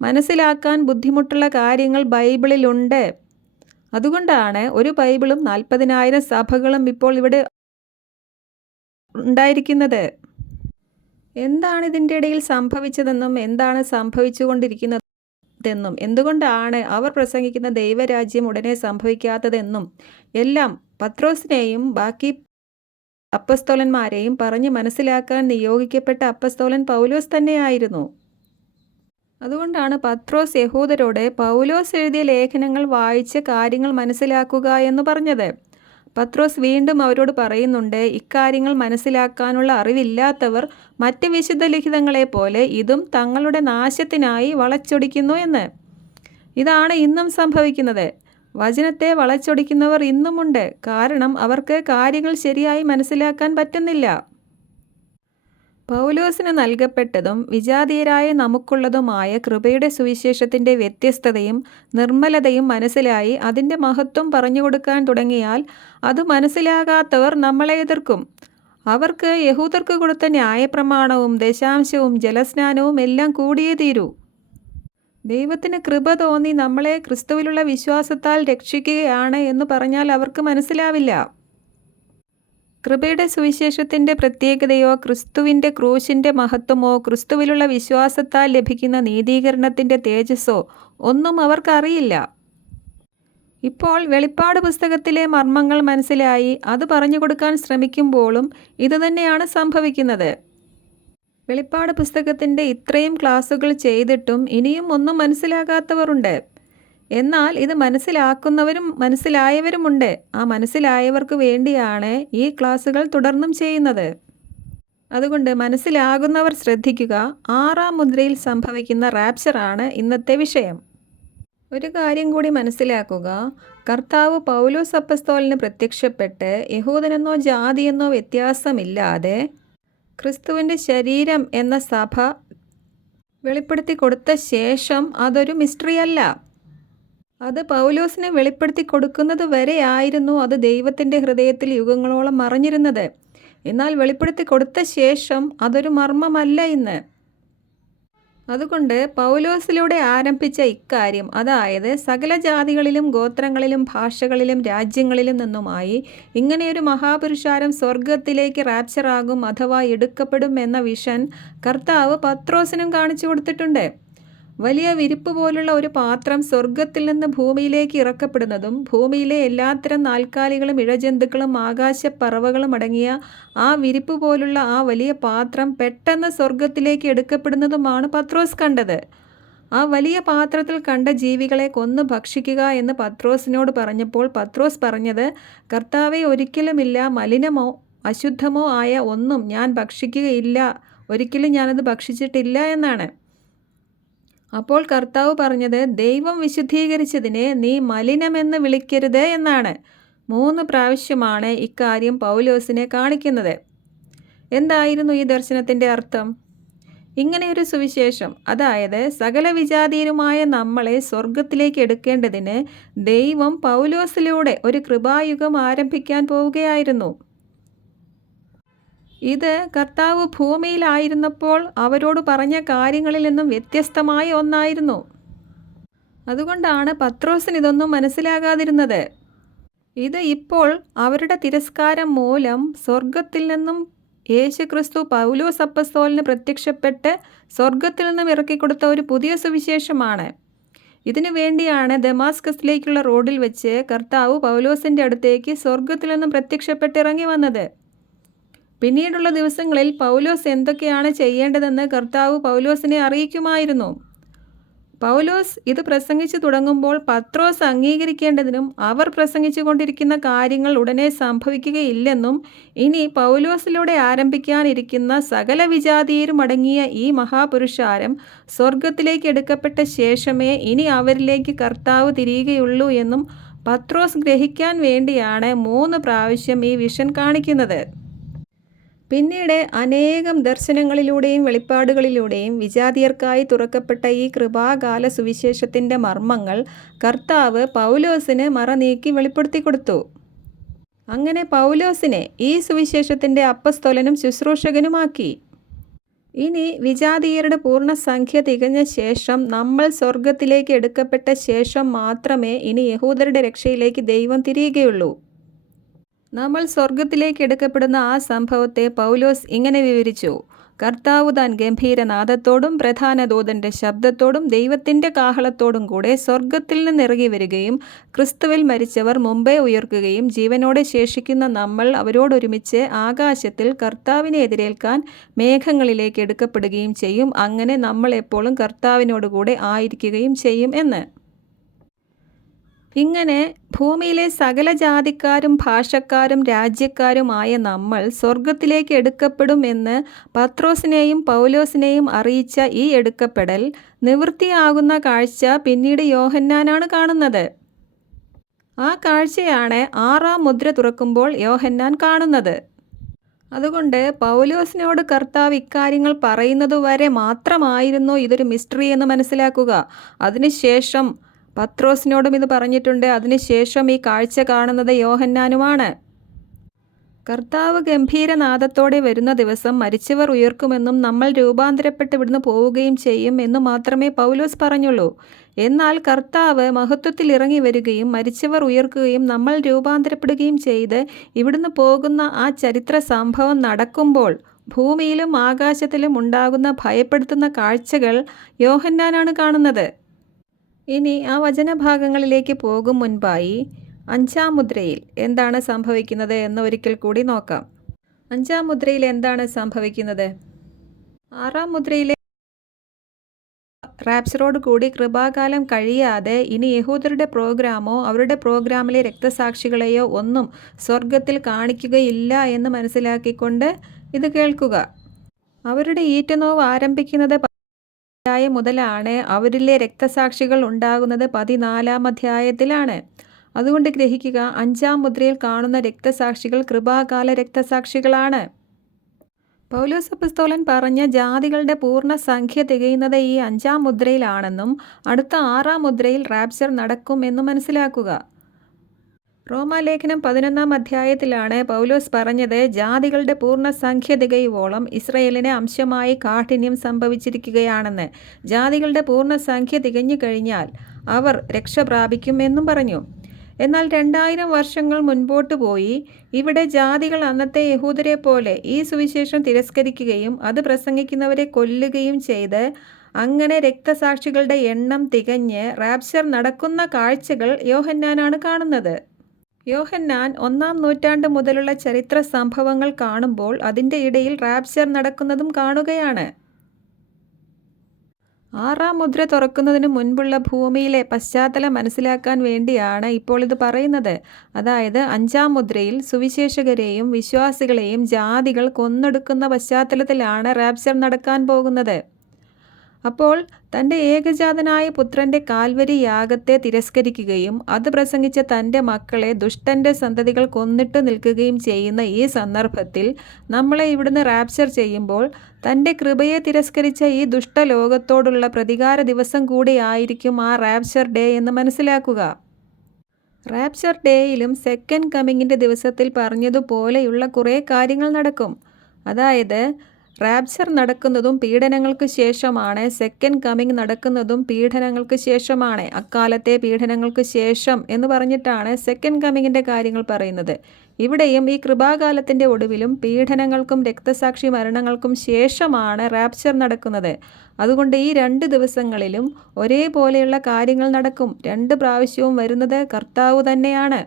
മനസ്സിലാക്കാൻ ബുദ്ധിമുട്ടുള്ള കാര്യങ്ങൾ ബൈബിളിലുണ്ട്. അതുകൊണ്ടാണ് ഒരു ബൈബിളും 40,000 സഭകളും ഇപ്പോൾ ഇവിടെ ഉണ്ടായിരിക്കുന്നത്. എന്താണ് ഇതിൻ്റെ ഇടയിൽ സംഭവിച്ചതെന്നും എന്താണ് സംഭവിച്ചുകൊണ്ടിരിക്കുന്നത് തെന്നും എന്തുകൊണ്ടാണ് അവർ പ്രസംഗിക്കുന്ന ദൈവരാജ്യം ഉടനെ സംഭവിക്കാത്തതെന്നും എല്ലാം പത്രോസിനെയും ബാക്കി അപ്പസ്തോലന്മാരെയും പറഞ്ഞ് മനസ്സിലാക്കാൻ നിയോഗിക്കപ്പെട്ട അപ്പസ്തോലൻ പൗലോസ് തന്നെയായിരുന്നു. അതുകൊണ്ടാണ് പത്രോസ് യഹൂദരോട് പൗലോസ് എഴുതിയ ലേഖനങ്ങൾ വായിച്ച് കാര്യങ്ങൾ മനസ്സിലാക്കുക എന്ന് പറഞ്ഞത്. പത്രോസ് വീണ്ടും അവരോട് പറയുന്നുണ്ട്, ഇക്കാര്യങ്ങൾ മനസ്സിലാക്കാനുള്ള അറിവില്ലാത്തവർ മറ്റ് വിശുദ്ധ ലിഖിതങ്ങളെപ്പോലെ ഇതും തങ്ങളുടെ നാശത്തിനായി വളച്ചൊടിക്കുന്നു എന്ന്. ഇതാണ് ഇന്നും സംഭവിക്കുന്നത്. വചനത്തെ വളച്ചൊടിക്കുന്നവർ ഇന്നുമുണ്ട്. കാരണം അവർക്ക് കാര്യങ്ങൾ ശരിയായി മനസ്സിലാക്കാൻ പറ്റുന്നില്ല. പൗലോസിന് നൽകപ്പെട്ടതും വിജാതീയരായ നമുക്കുള്ളതുമായ കൃപയുടെ സുവിശേഷത്തിൻ്റെ വ്യത്യസ്തതയും നിർമ്മലതയും മനസ്സിലായി അതിൻ്റെ മഹത്വം പറഞ്ഞുകൊടുക്കാൻ തുടങ്ങിയാൽ അത് മനസ്സിലാകാത്തവർ നമ്മളെ എതിർക്കും. അവർക്ക് യഹൂദർക്ക് കൊടുത്ത ന്യായപ്രമാണവും ദശാംശവും ജലസ്നാനവും എല്ലാം കൂടിയേ തീരൂ. ദൈവത്തിന് കൃപ തോന്നി നമ്മളെ ക്രിസ്തുവിലുള്ള വിശ്വാസത്താൽ രക്ഷിക്കുകയാണ് എന്ന് പറഞ്ഞാൽ അവർക്ക് മനസ്സിലാവില്ല. കൃപയുടെ സുവിശേഷത്തിൻ്റെ പ്രത്യേകതയോ ക്രിസ്തുവിൻ്റെ ക്രൂശിൻ്റെ മഹത്വമോ ക്രിസ്തുവിലുള്ള വിശ്വാസത്താൽ ലഭിക്കുന്ന നീതീകരണത്തിൻ്റെ തേജസ്സോ ഒന്നും അവർക്കറിയില്ല. ഇപ്പോൾ വെളിപ്പാട് പുസ്തകത്തിലെ മർമ്മങ്ങൾ മനസ്സിലായി അത് പറഞ്ഞു കൊടുക്കാൻ ശ്രമിക്കുമ്പോഴും ഇതുതന്നെയാണ് സംഭവിക്കുന്നത്. വെളിപ്പാട് പുസ്തകത്തിൻ്റെ ഇത്രയും ക്ലാസ്സുകൾ ചെയ്തിട്ടും ഇനിയും ഒന്നും മനസ്സിലാകാത്തവരുണ്ട്. എന്നാൽ ഇത് മനസ്സിലാക്കുന്നവരും മനസ്സിലായവരുമുണ്ട്. ആ മനസ്സിലായവർക്ക് വേണ്ടിയാണ് ഈ ക്ലാസ്സുകൾ തുടർന്നും ചെയ്യുന്നത്. അതുകൊണ്ട് മനസ്സിലാകുന്നവർ ശ്രദ്ധിക്കുക. 6-ാം മുദ്രയിൽ സംഭവിക്കുന്ന റാപ്ചറാണ് ഇന്നത്തെ വിഷയം. ഒരു കാര്യം കൂടി മനസ്സിലാക്കുക. കർത്താവ് പൗലോസ് അപ്പസ്തോലന് പ്രത്യക്ഷപ്പെട്ട് യഹൂദനെന്നോ ജാതിയെന്നോ വ്യത്യാസമില്ലാതെ ക്രിസ്തുവിൻ്റെ ശരീരം എന്ന സഭ വെളിപ്പെടുത്തി കൊടുത്ത ശേഷം അതൊരു മിസ്റ്ററി അല്ല. അത് പൗലോസിനെ വെളിപ്പെടുത്തി കൊടുക്കുന്നത് വരെ ആയിരുന്നു അത് ദൈവത്തിൻ്റെ ഹൃദയത്തിൽ യുഗങ്ങളോളം മറഞ്ഞിരുന്നത്. എന്നാൽ വെളിപ്പെടുത്തി കൊടുത്ത ശേഷം അതൊരു മർമ്മമല്ല ഇന്ന്. അതുകൊണ്ട് പൗലോസിലൂടെ ആരംഭിച്ച ഇക്കാര്യം, അതായത് സകല ജാതികളിലും ഗോത്രങ്ങളിലും ഭാഷകളിലും രാജ്യങ്ങളിലും നിന്നുമായി ഇങ്ങനെയൊരു മഹാപുരുഷാരം സ്വർഗത്തിലേക്ക് റാപ്ചറാകും അഥവാ എടുക്കപ്പെടും എന്ന വിഷൻ കർത്താവ് പത്രോസിനും കാണിച്ചു കൊടുത്തിട്ടുണ്ട്. വലിയ വിരിപ്പ് പോലുള്ള ഒരു പാത്രം സ്വർഗത്തിൽ നിന്ന് ഭൂമിയിലേക്ക് ഇറക്കപ്പെടുന്നതും ഭൂമിയിലെ എല്ലാത്തരം നാൽക്കാലികളും ഇഴജന്തുക്കളും ആകാശപ്പറവകളും അടങ്ങിയ ആ വിരിപ്പ് പോലുള്ള ആ വലിയ പാത്രം പെട്ടെന്ന് സ്വർഗത്തിലേക്ക് എടുക്കപ്പെടുന്നതുമാണ് പത്രോസ് കണ്ടത്. ആ വലിയ പാത്രത്തിൽ കണ്ട ജീവികളെ കൊന്നു ഭക്ഷിക്കുക എന്ന് പത്രോസിനോട് പറഞ്ഞപ്പോൾ പത്രോസ് പറഞ്ഞത്, കർത്താവെ, ഒരിക്കലുമില്ല, മലിനമോ അശുദ്ധമോ ആയ ഒന്നും ഞാൻ ഭക്ഷിക്കുകയില്ല, ഒരിക്കലും ഞാനത് ഭക്ഷിച്ചിട്ടില്ല എന്നാണ്. അപ്പോൾ കർത്താവ് പറഞ്ഞത്, ദൈവം വിശുദ്ധീകരിച്ചതിനെ നീ മലിനമെന്ന് വിളിക്കരുത് എന്നാണ്. 3 പ്രാവശ്യമാണ് ഇക്കാര്യം പൗലോസിനെ കാണിക്കുന്നത്. എന്തായിരുന്നു ഈ ദർശനത്തിൻ്റെ അർത്ഥം? ഇങ്ങനെയൊരു സുവിശേഷം, അതായത് സകല വിജാതീയരുമായ നമ്മളെ സ്വർഗത്തിലേക്ക് എടുക്കേണ്ടതിന് ദൈവം പൗലോസിലൂടെ ഒരു കൃപായുഗം ആരംഭിക്കാൻ പോവുകയായിരുന്നു. ഇത് കർത്താവ് ഭൂമിയിലായിരുന്നപ്പോൾ അവരോട് പറഞ്ഞ കാര്യങ്ങളിൽ നിന്നും വ്യത്യസ്തമായ ഒന്നായിരുന്നു. അതുകൊണ്ടാണ് പത്രോസിന് ഇതൊന്നും മനസ്സിലാകാതിരുന്നത്. ഇത് ഇപ്പോൾ അവരുടെ തിരസ്കാരം മൂലം സ്വർഗത്തിൽ നിന്നും യേശുക്രിസ്തു പൗലോസ് അപ്പസ്തോലന് പ്രത്യക്ഷപ്പെട്ട് സ്വർഗത്തിൽ നിന്നും ഇറക്കിക്കൊടുത്ത ഒരു പുതിയ സുവിശേഷമാണ്. ഇതിനു വേണ്ടിയാണ് ദമാസ്കസിലേക്കുള്ള റോഡിൽ വെച്ച് കർത്താവ് പൗലോസിൻ്റെ അടുത്തേക്ക് സ്വർഗത്തിൽ നിന്നും പ്രത്യക്ഷപ്പെട്ട് ഇറങ്ങി വന്നത്. പിന്നീടുള്ള ദിവസങ്ങളിൽ പൗലോസ് എന്തൊക്കെയാണ് ചെയ്യേണ്ടതെന്ന് കർത്താവ് പൗലോസിനെ അറിയിക്കുമായിരുന്നു. പൗലോസ് ഇത് പ്രസംഗിച്ചു തുടങ്ങുമ്പോൾ പത്രോസ് അംഗീകരിക്കേണ്ടതിനും അവർ പ്രസംഗിച്ചു കൊണ്ടിരിക്കുന്ന കാര്യങ്ങൾ ഉടനെ സംഭവിക്കുകയില്ലെന്നും ഇനി പൗലോസിലൂടെ ആരംഭിക്കാനിരിക്കുന്ന സകല വിജാതീയരും അടങ്ങിയ ഈ മഹാപുരുഷാരം സ്വർഗത്തിലേക്ക് എടുക്കപ്പെട്ട ശേഷമേ ഇനി അവരിലേക്ക് കർത്താവ് തിരിയുകയുള്ളൂ എന്നും പത്രോസ് ഗ്രഹിക്കാൻ വേണ്ടിയാണ് 3 പ്രാവശ്യം ഈ വിഷൻ കാണിക്കുന്നത്. പിന്നീട് അനേകം ദർശനങ്ങളിലൂടെയും വെളിപ്പാടുകളിലൂടെയും വിജാതീയർക്കായി തുറക്കപ്പെട്ട ഈ കൃപാകാല സുവിശേഷത്തിൻ്റെ മർമ്മങ്ങൾ കർത്താവ് പൗലോസിന് മറനീക്കി വെളിപ്പെടുത്തി കൊടുത്തു. അങ്ങനെ പൗലോസിനെ ഈ സുവിശേഷത്തിൻ്റെ അപ്പസ്തോലനും ശുശ്രൂഷകനുമാക്കി. ഇനി വിജാതീയരുടെ പൂർണ്ണസംഖ്യ തികഞ്ഞ ശേഷം നമ്മൾ സ്വർഗത്തിലേക്ക് എടുക്കപ്പെട്ട ശേഷം മാത്രമേ ഇനി യഹൂദരുടെ രക്ഷയിലേക്ക് ദൈവം തിരിയുകയുള്ളൂ. നമ്മൾ സ്വർഗത്തിലേക്ക് എടുക്കപ്പെടുന്ന ആ സംഭവത്തെ പൗലോസ് ഇങ്ങനെ വിവരിച്ചു. കർത്താവ് താൻ ഗംഭീരനാദത്തോടും പ്രധാന ദൂതൻ്റെ ശബ്ദത്തോടും ദൈവത്തിൻ്റെ കാഹളത്തോടും കൂടെ സ്വർഗത്തിൽ നിന്നിറങ്ങി വരികയും ക്രിസ്തുവിൽ മരിച്ചവർ മുമ്പേ ഉയർക്കുകയും ജീവനോടെ ശേഷിക്കുന്ന നമ്മൾ അവരോടൊരുമിച്ച് ആകാശത്തിൽ കർത്താവിനെ എതിരേൽക്കാൻ മേഘങ്ങളിലേക്ക് എടുക്കപ്പെടുകയും ചെയ്യും. അങ്ങനെ നമ്മൾ എപ്പോഴും കർത്താവിനോടുകൂടെ ആയിരിക്കുകയും ചെയ്യും എന്ന്. ഇങ്ങനെ ഭൂമിയിലെ സകല ജാതിക്കാരും ഭാഷക്കാരും രാജ്യക്കാരുമായ നമ്മൾ സ്വർഗത്തിലേക്ക് എടുക്കപ്പെടും എന്ന് പത്രോസിനെയും പൗലോസിനെയും അറിയിച്ച ഈ എടുക്കപ്പെടൽ നിവൃത്തിയാകുന്ന കാഴ്ച പിന്നീട് യോഹന്നാനാണ് കാണുന്നത്. ആ കാഴ്ചയാണ് 6-ാം മുദ്ര തുറക്കുമ്പോൾ യോഹന്നാൻ കാണുന്നത്. അതുകൊണ്ട് പൗലോസിനോട് കർത്താവ് ഇക്കാര്യങ്ങൾ പറയുന്നതുവരെ മാത്രമായിരുന്നു ഇതൊരു മിസ്റ്ററി എന്ന് മനസ്സിലാക്കുക. അതിനുശേഷം പത്രോസിനോടും ഇത് പറഞ്ഞിട്ടുണ്ട്. അതിനുശേഷം ഈ കാഴ്ച കാണുന്നത് യോഹന്നാനുമാണ്. കർത്താവ് ഗംഭീരനാദത്തോടെ വരുന്ന ദിവസം മരിച്ചവർ ഉയർക്കുമെന്നും നമ്മൾ രൂപാന്തരപ്പെട്ട് ഇവിടുന്ന് പോവുകയും ചെയ്യും എന്നു മാത്രമേ പൗലോസ് പറഞ്ഞുള്ളൂ. എന്നാൽ കർത്താവ് മഹത്വത്തിൽ ഇറങ്ങി വരികയും മരിച്ചവർ ഉയർക്കുകയും നമ്മൾ രൂപാന്തരപ്പെടുകയും ചെയ്ത് ഇവിടുന്ന് പോകുന്ന ആ ചരിത്ര സംഭവം നടക്കുമ്പോൾ ഭൂമിയിലും ആകാശത്തിലും ഉണ്ടാകുന്ന ഭയപ്പെടുത്തുന്ന കാഴ്ചകൾ യോഹന്നാനാണ് കാണുന്നത്. ഇനി ആ വചനഭാഗങ്ങളിലേക്ക് പോകും മുൻപായി 5-ാം മുദ്രയിൽ എന്താണ് സംഭവിക്കുന്നത് എന്ന് ഒരിക്കൽ കൂടി നോക്കാം. 5-ാം മുദ്രയിൽ എന്താണ് സംഭവിക്കുന്നത്? 6-ാം മുദ്രയിലെ റാപ്ചറോട് കൂടി കൃപാകാലം കഴിയാതെ ഇനി യഹൂദരുടെ പ്രോഗ്രാമോ അവരുടെ പ്രോഗ്രാമിലെ രക്തസാക്ഷികളെയോ ഒന്നും സ്വർഗത്തിൽ കാണിക്കുകയില്ല എന്ന് മനസ്സിലാക്കിക്കൊണ്ട് ഇത് കേൾക്കുക. അവരുടെ ഈറ്റുനോവ് ആരംഭിക്കുന്നത് അധ്യായം മുതലാണ്. അവരിലെ രക്തസാക്ഷികൾ ഉണ്ടാകുന്നത് 14-ാം അധ്യായത്തിലാണ്. അതുകൊണ്ട് ഗ്രഹിക്കുക, 5-ാം മുദ്രയിൽ കാണുന്ന രക്തസാക്ഷികൾ കൃപാകാല രക്തസാക്ഷികളാണ്. പൗലോസ് അപ്പോസ്തലൻ പറഞ്ഞ ജാതികളുടെ പൂർണ്ണ സംഖ്യ തികയുന്നത് ഈ 5-ാം മുദ്രയിലാണെന്നും അടുത്ത 6-ാം മുദ്രയിൽ റാപ്ചർ നടക്കും എന്നും മനസ്സിലാക്കുക. റോമാലേഖനം 11-ാം അധ്യായത്തിലാണ് പൗലോസ് പറഞ്ഞത്, ജാതികളുടെ പൂർണ്ണ സംഖ്യ തികയുവോളം ഇസ്രയേലിന് അംശമായി കാഠിന്യം സംഭവിച്ചിരിക്കുകയാണെന്ന്. ജാതികളുടെ പൂർണ്ണ സംഖ്യ തികഞ്ഞു കഴിഞ്ഞാൽ അവർ രക്ഷ പ്രാപിക്കും എന്നും പറഞ്ഞു. എന്നാൽ 2000 വർഷങ്ങൾ മുൻപോട്ട് പോയി ഇവിടെ ജാതികൾ അന്നത്തെ യഹൂദരെ പോലെ ഈ സുവിശേഷം തിരസ്കരിക്കുകയും അത് പ്രസംഗിക്കുന്നവരെ കൊല്ലുകയും ചെയ്ത് അങ്ങനെ രക്തസാക്ഷികളുടെ എണ്ണം തികഞ്ഞ് റാപ്ചർ നടക്കുന്ന കാഴ്ചകൾ യോഹന്നാനാണ് കാണുന്നത്. യോഹന്നാൻ 1-ാം നൂറ്റാണ്ട് മുതലുള്ള ചരിത്ര സംഭവങ്ങൾ കാണുമ്പോൾ അതിൻ്റെ ഇടയിൽ റാപ്ചർ നടക്കുന്നതും കാണുകയാണ്. 6-ാം മുദ്ര തുറക്കുന്നതിന് മുൻപുള്ള ഭൂമിയിലെ പശ്ചാത്തലം മനസ്സിലാക്കാൻ വേണ്ടിയാണ് ഇപ്പോൾ ഇത് പറയുന്നത്. അതായത് 5-ാം മുദ്രയിൽ സുവിശേഷകരെയും വിശ്വാസികളെയും ജാതികൾ കൊന്നൊടുക്കുന്ന പശ്ചാത്തലത്തിലാണ് റാപ്ചർ നടക്കാൻ പോകുന്നത്. അപ്പോൾ തൻ്റെ ഏകജാതനായ പുത്രൻ്റെ കാൽവരി യാഗത്തെ തിരസ്കരിക്കുകയും അത് പ്രസംഗിച്ച തൻ്റെ മക്കളെ ദുഷ്ടൻ്റെ സന്തതികൾ കൊന്നിട്ട് നിൽക്കുകയും ചെയ്യുന്ന ഈ സന്ദർഭത്തിൽ നമ്മളെ ഇവിടുന്ന് റാപ്ചർ ചെയ്യുമ്പോൾ തൻ്റെ കൃപയെ തിരസ്കരിച്ച ഈ ദുഷ്ടലോകത്തോടുള്ള പ്രതികാര ദിവസം കൂടിയായിരിക്കും ആ റാപ്ചർ ഡേ എന്ന് മനസ്സിലാക്കുക. റാപ്ചർ ഡേയിലും സെക്കൻഡ് കമ്മിങ്ങിൻ്റെ ദിവസത്തിൽ പറഞ്ഞതുപോലെയുള്ള കുറേ കാര്യങ്ങൾ നടക്കും. അതായത് റാപ്ചർ നടക്കുന്നതും പീഡനങ്ങൾക്ക് ശേഷമാണ്. സെക്കൻഡ് കമ്മിങ് നടക്കുന്നതും പീഡനങ്ങൾക്ക് ശേഷമാണ്. അക്കാലത്തെ പീഡനങ്ങൾക്ക് ശേഷം എന്ന് പറഞ്ഞിട്ടാണ് സെക്കൻഡ് കമ്മിങ്ങിൻ്റെ കാര്യങ്ങൾ പറയുന്നത്. ഇവിടെയും ഈ കൃപാകാലത്തിൻ്റെ ഒടുവിലും പീഡനങ്ങൾക്കും രക്തസാക്ഷി മരണങ്ങൾക്കും ശേഷമാണ് റാപ്ചർ നടക്കുന്നത്. അതുകൊണ്ട് ഈ 2 ദിവസങ്ങളിലും ഒരേപോലെയുള്ള കാര്യങ്ങൾ നടക്കും. 2 പ്രാവശ്യവും വരുന്നത് കർത്താവ് തന്നെയാണ്.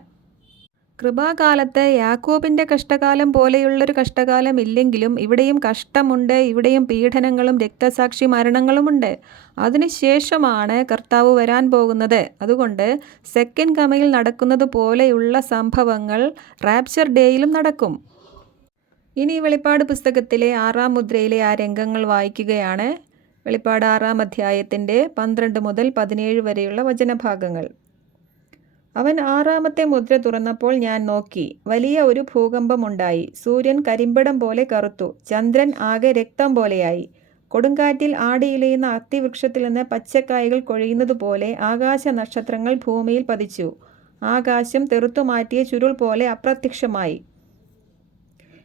കൃപാകാലത്ത് യാക്കോബിൻ്റെ കഷ്ടകാലം പോലെയുള്ളൊരു കഷ്ടകാലം ഇല്ലെങ്കിലും ഇവിടെയും കഷ്ടമുണ്ട്, ഇവിടെയും പീഡനങ്ങളും രക്തസാക്ഷി മരണങ്ങളുമുണ്ട്. അതിനുശേഷമാണ് കർത്താവ് വരാൻ പോകുന്നത്. അതുകൊണ്ട് സെക്കൻഡ് കമ്മിങ്ങിൽ നടക്കുന്നത് പോലെയുള്ള സംഭവങ്ങൾ റാപ്ചർ ഡേയിലും നടക്കും. ഇനി വെളിപ്പാട് പുസ്തകത്തിലെ 6-ാം മുദ്രയിലെ ആ രംഗങ്ങൾ വായിക്കുകയാണ്. വെളിപ്പാട് 6-ാം അധ്യായത്തിൻ്റെ 12 മുതൽ 17 വരെയുള്ള വചനഭാഗങ്ങൾ. അവൻ 6-ാമത്തെ മുദ്ര തുറന്നപ്പോൾ ഞാൻ നോക്കി, വലിയ ഒരു ഭൂകമ്പമുണ്ടായി. സൂര്യൻ കരിമ്പടം പോലെ കറുത്തു, ചന്ദ്രൻ ആകെ രക്തം പോലെയായി. കൊടുങ്കാറ്റിൽ ആടിയിലയുന്ന അത്തിവൃക്ഷത്തിൽ നിന്ന് പച്ചക്കായകൾ കൊഴിയുന്നത് പോലെ ആകാശ നക്ഷത്രങ്ങൾ ഭൂമിയിൽ പതിച്ചു. ആകാശം തെറുത്തുമാറ്റിയ ചുരുൾ പോലെ അപ്രത്യക്ഷമായി.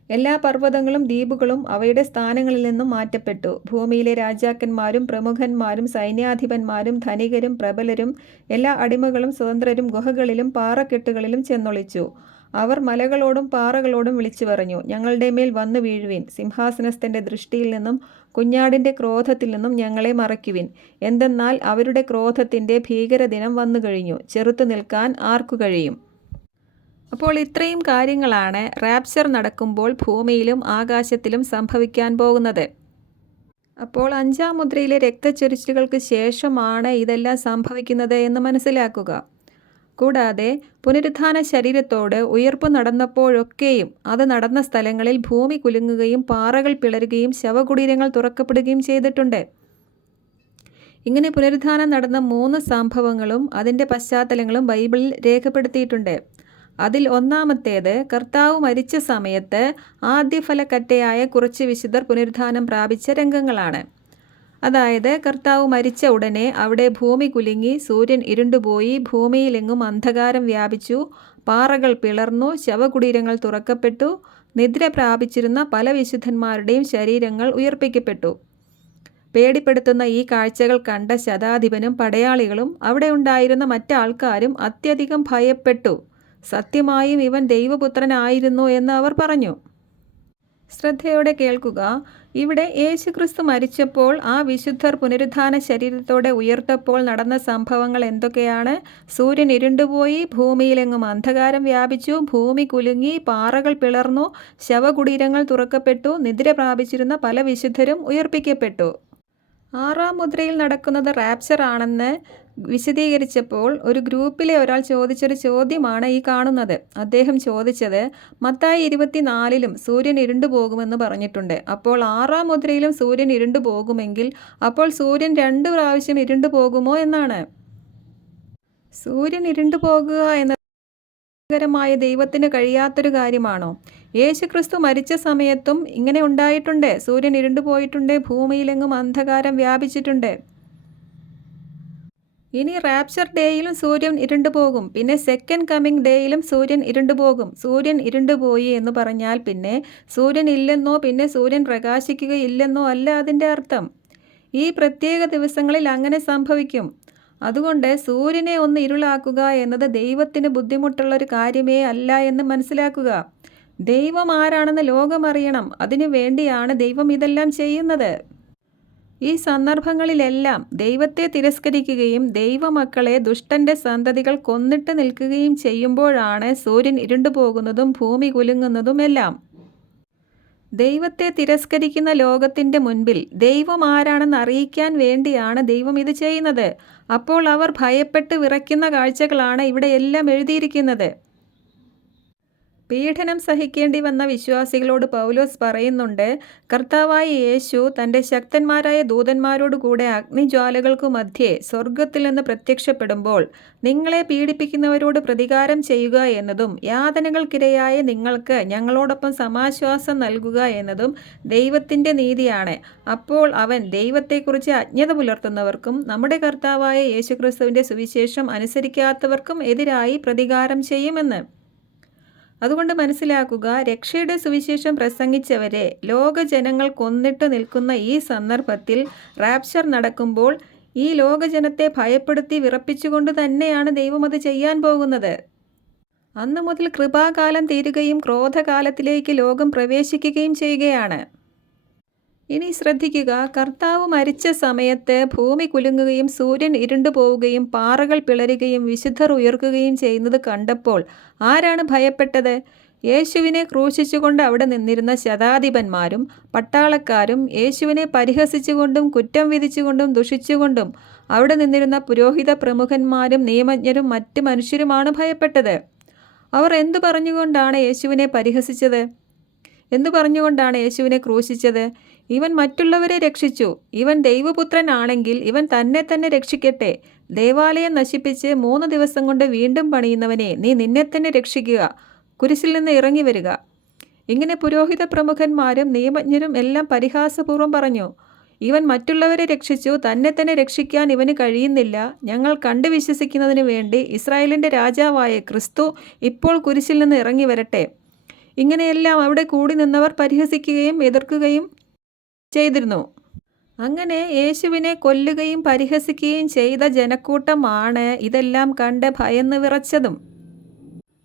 എല്ലാ പർവ്വതങ്ങളും ദ്വീപുകളും അവയുടെ സ്ഥാനങ്ങളിൽ നിന്നും മാറ്റപ്പെട്ടു. ഭൂമിയിലെ രാജാക്കന്മാരും പ്രമുഖന്മാരും സൈന്യാധിപന്മാരും ധനികരും പ്രബലരും എല്ലാ അടിമകളും സ്വതന്ത്രരും ഗുഹകളിലും പാറക്കെട്ടുകളിലും ചെന്നൊളിച്ചു. അവർ മലകളോടും പാറകളോടും വിളിച്ചു പറഞ്ഞു, ഞങ്ങളുടെ മേൽ വന്നു വീഴുവിൻ. സിംഹാസനസ്ഥൻ്റെ ദൃഷ്ടിയിൽ നിന്നും കുഞ്ഞാടിൻ്റെ ക്രോധത്തിൽ നിന്നും ഞങ്ങളെ മറയ്ക്കുവിൻ. എന്തെന്നാൽ അവരുടെ ക്രോധത്തിൻ്റെ ഭീകരദിനം വന്നു കഴിഞ്ഞു. ചെറുത്തു നിൽക്കാൻ ആർക്കു കഴിയും? അപ്പോൾ ഇത്രയും കാര്യങ്ങളാണ് റാപ്ചർ നടക്കുമ്പോൾ ഭൂമിയിലും ആകാശത്തിലും സംഭവിക്കാൻ പോകുന്നത്. അപ്പോൾ 5-ാം മുദ്രയിലെ രക്തച്ചൊരിച്ചിലുകൾക്ക് ശേഷമാണ് ഇതെല്ലാം സംഭവിക്കുന്നത് എന്ന് മനസ്സിലാക്കുക. കൂടാതെ പുനരുത്ഥാന ശരീരത്തോട് ഉയർപ്പ് നടന്നപ്പോഴൊക്കെയും അത് നടന്ന സ്ഥലങ്ങളിൽ ഭൂമി കുലുങ്ങുകയും പാറകൾ പിളരുകയും ശവകുടീരങ്ങൾ തുറക്കപ്പെടുകയും ചെയ്തിട്ടുണ്ട്. ഇങ്ങനെ പുനരുത്ഥാനം നടന്ന 3 സംഭവങ്ങളും അതിൻ്റെ പശ്ചാത്തലങ്ങളും ബൈബിളിൽ രേഖപ്പെടുത്തിയിട്ടുണ്ട്. അതിൽ ഒന്നാമത്തേത് കർത്താവ് മരിച്ച സമയത്ത് ആദ്യഫലക്കറ്റയായ കുറച്ച് വിശുദ്ധർ പുനരുത്ഥാനം പ്രാപിച്ച രംഗങ്ങളാണ്. അതായത് കർത്താവ് മരിച്ച ഉടനെ അവിടെ ഭൂമി കുലുങ്ങി, സൂര്യൻ ഇരുണ്ടുപോയി, ഭൂമിയിലെങ്ങും അന്ധകാരം വ്യാപിച്ചു, പാറകൾ പിളർന്നു, ശവകുടീരങ്ങൾ തുറക്കപ്പെട്ടു, നിദ്ര പ്രാപിച്ചിരുന്ന പല വിശുദ്ധന്മാരുടെയും ശരീരങ്ങൾ ഉയർപ്പിക്കപ്പെട്ടു. പേടിപ്പെടുത്തുന്ന ഈ കാഴ്ചകൾ കണ്ട ശതാധിപനും പടയാളികളും അവിടെ ഉണ്ടായിരുന്ന മറ്റാൾക്കാരും അത്യധികം ഭയപ്പെട്ടു. സത്യമായും ഇവൻ ദൈവപുത്രനായിരുന്നു എന്ന് അവർ പറഞ്ഞു. ശ്രദ്ധയോടെ കേൾക്കുക. ഇവിടെ യേശുക്രിസ്തു മരിച്ചപ്പോൾ ആ വിശുദ്ധർ പുനരുത്ഥാന ശരീരത്തോടെ ഉയർത്തപ്പോൾ നടന്ന സംഭവങ്ങൾ എന്തൊക്കെയാണ്? സൂര്യൻ ഇരുണ്ടുപോയി, ഭൂമിയിലെങ്ങും അന്ധകാരം വ്യാപിച്ചു, ഭൂമി കുലുങ്ങി, പാറകൾ പിളർന്നു, ശവകുടീരങ്ങൾ തുറക്കപ്പെട്ടു, നിദ്ര പ്രാപിച്ചിരുന്ന പല വിശുദ്ധരും ഉയർപ്പിക്കപ്പെട്ടു. 6-ാം മുദ്രയിൽ നടക്കുന്നത് റാപ്ചർ ആണെന്ന് വിശദീകരിച്ചപ്പോൾ ഒരു ഗ്രൂപ്പിലെ ഒരാൾ ചോദിച്ചൊരു ചോദ്യമാണ് ഈ കാണുന്നത്. അദ്ദേഹം ചോദിച്ചത്, മത്തായി 24-ലും സൂര്യൻ ഇരുണ്ടുപോകുമെന്ന് പറഞ്ഞിട്ടുണ്ട്. അപ്പോൾ 6-ാം മുദ്രയിലും സൂര്യൻ ഇരുണ്ടുപോകുമെങ്കിൽ അപ്പോൾ സൂര്യൻ 2 പ്രാവശ്യം ഇരുണ്ടുപോകുമോ എന്നാണ്. സൂര്യൻ ഇരുണ്ടുപോകുക എന്നത് മായ ദൈവത്തിന് കഴിയാത്തൊരു കാര്യമാണോ? യേശുക്രിസ്തു മരിച്ച സമയത്തും ഇങ്ങനെ ഉണ്ടായിട്ടുണ്ട്. സൂര്യൻ ഇരുണ്ടുപോയിട്ടുണ്ട്, ഭൂമിയിലെങ്ങും അന്ധകാരം വ്യാപിച്ചിട്ടുണ്ട്. ഇനി റാപ്ചർ ഡേയിലും സൂര്യൻ ഇരുണ്ടുപോകും. പിന്നെ സെക്കൻഡ് കമ്മിങ് ഡേയിലും സൂര്യൻ ഇരുണ്ടുപോകും. സൂര്യൻ ഇരുണ്ടുപോയി എന്ന് പറഞ്ഞാൽ പിന്നെ സൂര്യൻ ഇല്ലെന്നോ പിന്നെ സൂര്യൻ പ്രകാശിക്കുകയില്ലെന്നോ അല്ല അതിൻ്റെ അർത്ഥം. ഈ പ്രത്യേക ദിവസങ്ങളിൽ അങ്ങനെ സംഭവിക്കും. അതുകൊണ്ട് സൂര്യനെ ഒന്ന് ഇരുളാക്കുക എന്നത് ദൈവത്തിന് ബുദ്ധിമുട്ടുള്ളൊരു കാര്യമേ അല്ല എന്ന് മനസ്സിലാക്കുക. ദൈവം ആരാണെന്ന് ലോകം അറിയണം. അതിനു വേണ്ടിയാണ് ദൈവം ഇതെല്ലാം ചെയ്യുന്നത്. ഈ സന്ദർഭങ്ങളിലെല്ലാം ദൈവത്തെ തിരസ്കരിക്കുകയും ദൈവമക്കളെ ദുഷ്ടൻ്റെ സന്തതികൾ കൊന്നിട്ട് നിൽക്കുകയും ചെയ്യുമ്പോഴാണ് സൂര്യൻ ഇരുണ്ടുപോകുന്നതും ഭൂമി കുലുങ്ങുന്നതുമെല്ലാം. ദൈവത്തെ തിരസ്കരിക്കുന്ന ലോകത്തിൻ്റെ മുൻപിൽ ദൈവം ആരാണെന്ന് അറിയിക്കാൻ വേണ്ടിയാണ് ദൈവം ഇത് ചെയ്യുന്നത്. അപ്പോൾ അവർ ഭയപ്പെട്ട് വിറയ്ക്കുന്ന കാഴ്ചകളാണ് ഇവിടെ എല്ലാം എഴുതിയിരിക്കുന്നത്. പീഡനം സഹിക്കേണ്ടി വന്ന വിശ്വാസികളോട് പൗലോസ് പറയുന്നുണ്ട്, കർത്താവായ യേശു തൻ്റെ ശക്തന്മാരായ ദൂതന്മാരോട് കൂടെ അഗ്നിജ്വാലകൾക്കു മധ്യേ സ്വർഗത്തിൽ നിന്ന് പ്രത്യക്ഷപ്പെടുമ്പോൾ നിങ്ങളെ പീഡിപ്പിക്കുന്നവരോട് പ്രതികാരം ചെയ്യുക എന്നതും യാതനകൾക്കിരയായ നിങ്ങൾക്ക് ഞങ്ങളോടൊപ്പം സമാശ്വാസം നൽകുക എന്നതും ദൈവത്തിൻ്റെ നീതിയാണ്. അപ്പോൾ അവൻ ദൈവത്തെക്കുറിച്ച് അജ്ഞത പുലർത്തുന്നവർക്കും നമ്മുടെ കർത്താവായ യേശുക്രിസ്തുവിൻ്റെ സുവിശേഷം അനുസരിക്കാത്തവർക്കും എതിരായി പ്രതികാരം ചെയ്യുമെന്ന്. അതുകൊണ്ട് മനസ്സിലാക്കുക, രക്ഷയുടെ സുവിശേഷം പ്രസംഗിച്ചവരെ ലോകജനങ്ങൾ കൊന്നിട്ട് നിൽക്കുന്ന ഈ സന്ദർഭത്തിൽ റാപ്ചർ നടക്കുമ്പോൾ ഈ ലോകജനത്തെ ഭയപ്പെടുത്തി വിറപ്പിച്ചുകൊണ്ട് തന്നെയാണ് ദൈവം അത് ചെയ്യാൻ പോകുന്നത്. അന്നു മുതൽ കൃപാകാലം തീരുകയും ക്രോധകാലത്തിലേക്ക് ലോകം പ്രവേശിക്കുകയും ചെയ്യുകയാണ്. ഇനി ശ്രദ്ധിക്കുക, കർത്താവ് മരിച്ച സമയത്ത് ഭൂമി കുലുങ്ങുകയും സൂര്യൻ ഇരുണ്ടുപോവുകയും പാറകൾ പിളരുകയും വിശുദ്ധർ ഉയർക്കുകയും ചെയ്യുന്നത് കണ്ടപ്പോൾ ആരാണ് ഭയപ്പെട്ടത്? യേശുവിനെ ക്രൂശിച്ചുകൊണ്ട് അവിടെ നിന്നിരുന്ന ശതാധിപന്മാരും പട്ടാളക്കാരും യേശുവിനെ പരിഹസിച്ചുകൊണ്ടും കുറ്റം വിധിച്ചുകൊണ്ടും ദുഷിച്ചുകൊണ്ടും അവിടെ നിന്നിരുന്ന പുരോഹിത പ്രമുഖന്മാരും നിയമജ്ഞരും മറ്റ് മനുഷ്യരുമാണ് ഭയപ്പെട്ടത്. അവർ എന്തു പറഞ്ഞുകൊണ്ടാണ് യേശുവിനെ പരിഹസിച്ചത്? എന്തു പറഞ്ഞുകൊണ്ടാണ് യേശുവിനെ ക്രൂശിച്ചത്? ഇവൻ മറ്റുള്ളവരെ രക്ഷിച്ചു. ഇവൻ ദൈവപുത്രനാണെങ്കിൽ ഇവൻ തന്നെ തന്നെ രക്ഷിക്കട്ടെ. ദേവാലയം നശിപ്പിച്ച് 3 ദിവസം കൊണ്ട് വീണ്ടും പണിയുന്നവനെ, നീ നിന്നെ തന്നെ രക്ഷിക്കുക. കുരിശിൽ നിന്ന് ഇറങ്ങി വരിക. ഇങ്ങനെ പുരോഹിത പ്രമുഖന്മാരും നിയമജ്ഞരും എല്ലാം പരിഹാസപൂർവ്വം പറഞ്ഞു. ഇവൻ മറ്റുള്ളവരെ രക്ഷിച്ചു, തന്നെ തന്നെ രക്ഷിക്കാൻ ഇവന് കഴിയുന്നില്ല. ഞങ്ങൾ കണ്ടു വിശ്വസിക്കുന്നതിന് വേണ്ടി ഇസ്രായേലിൻ്റെ രാജാവായ ക്രിസ്തു ഇപ്പോൾ കുരിശിൽ നിന്ന് ഇറങ്ങി വരട്ടെ. ഇങ്ങനെയെല്ലാം അവിടെ കൂടി നിന്നവർ പരിഹസിക്കുകയും എതിർക്കുകയും ചെയ്തിരുന്നു. അങ്ങനെ യേശുവിനെ കൊല്ലുകയും പരിഹസിക്കുകയും ചെയ്ത ജനക്കൂട്ടമാണ് ഇതെല്ലാം കണ്ട് ഭയന്ന് വിറച്ചതും.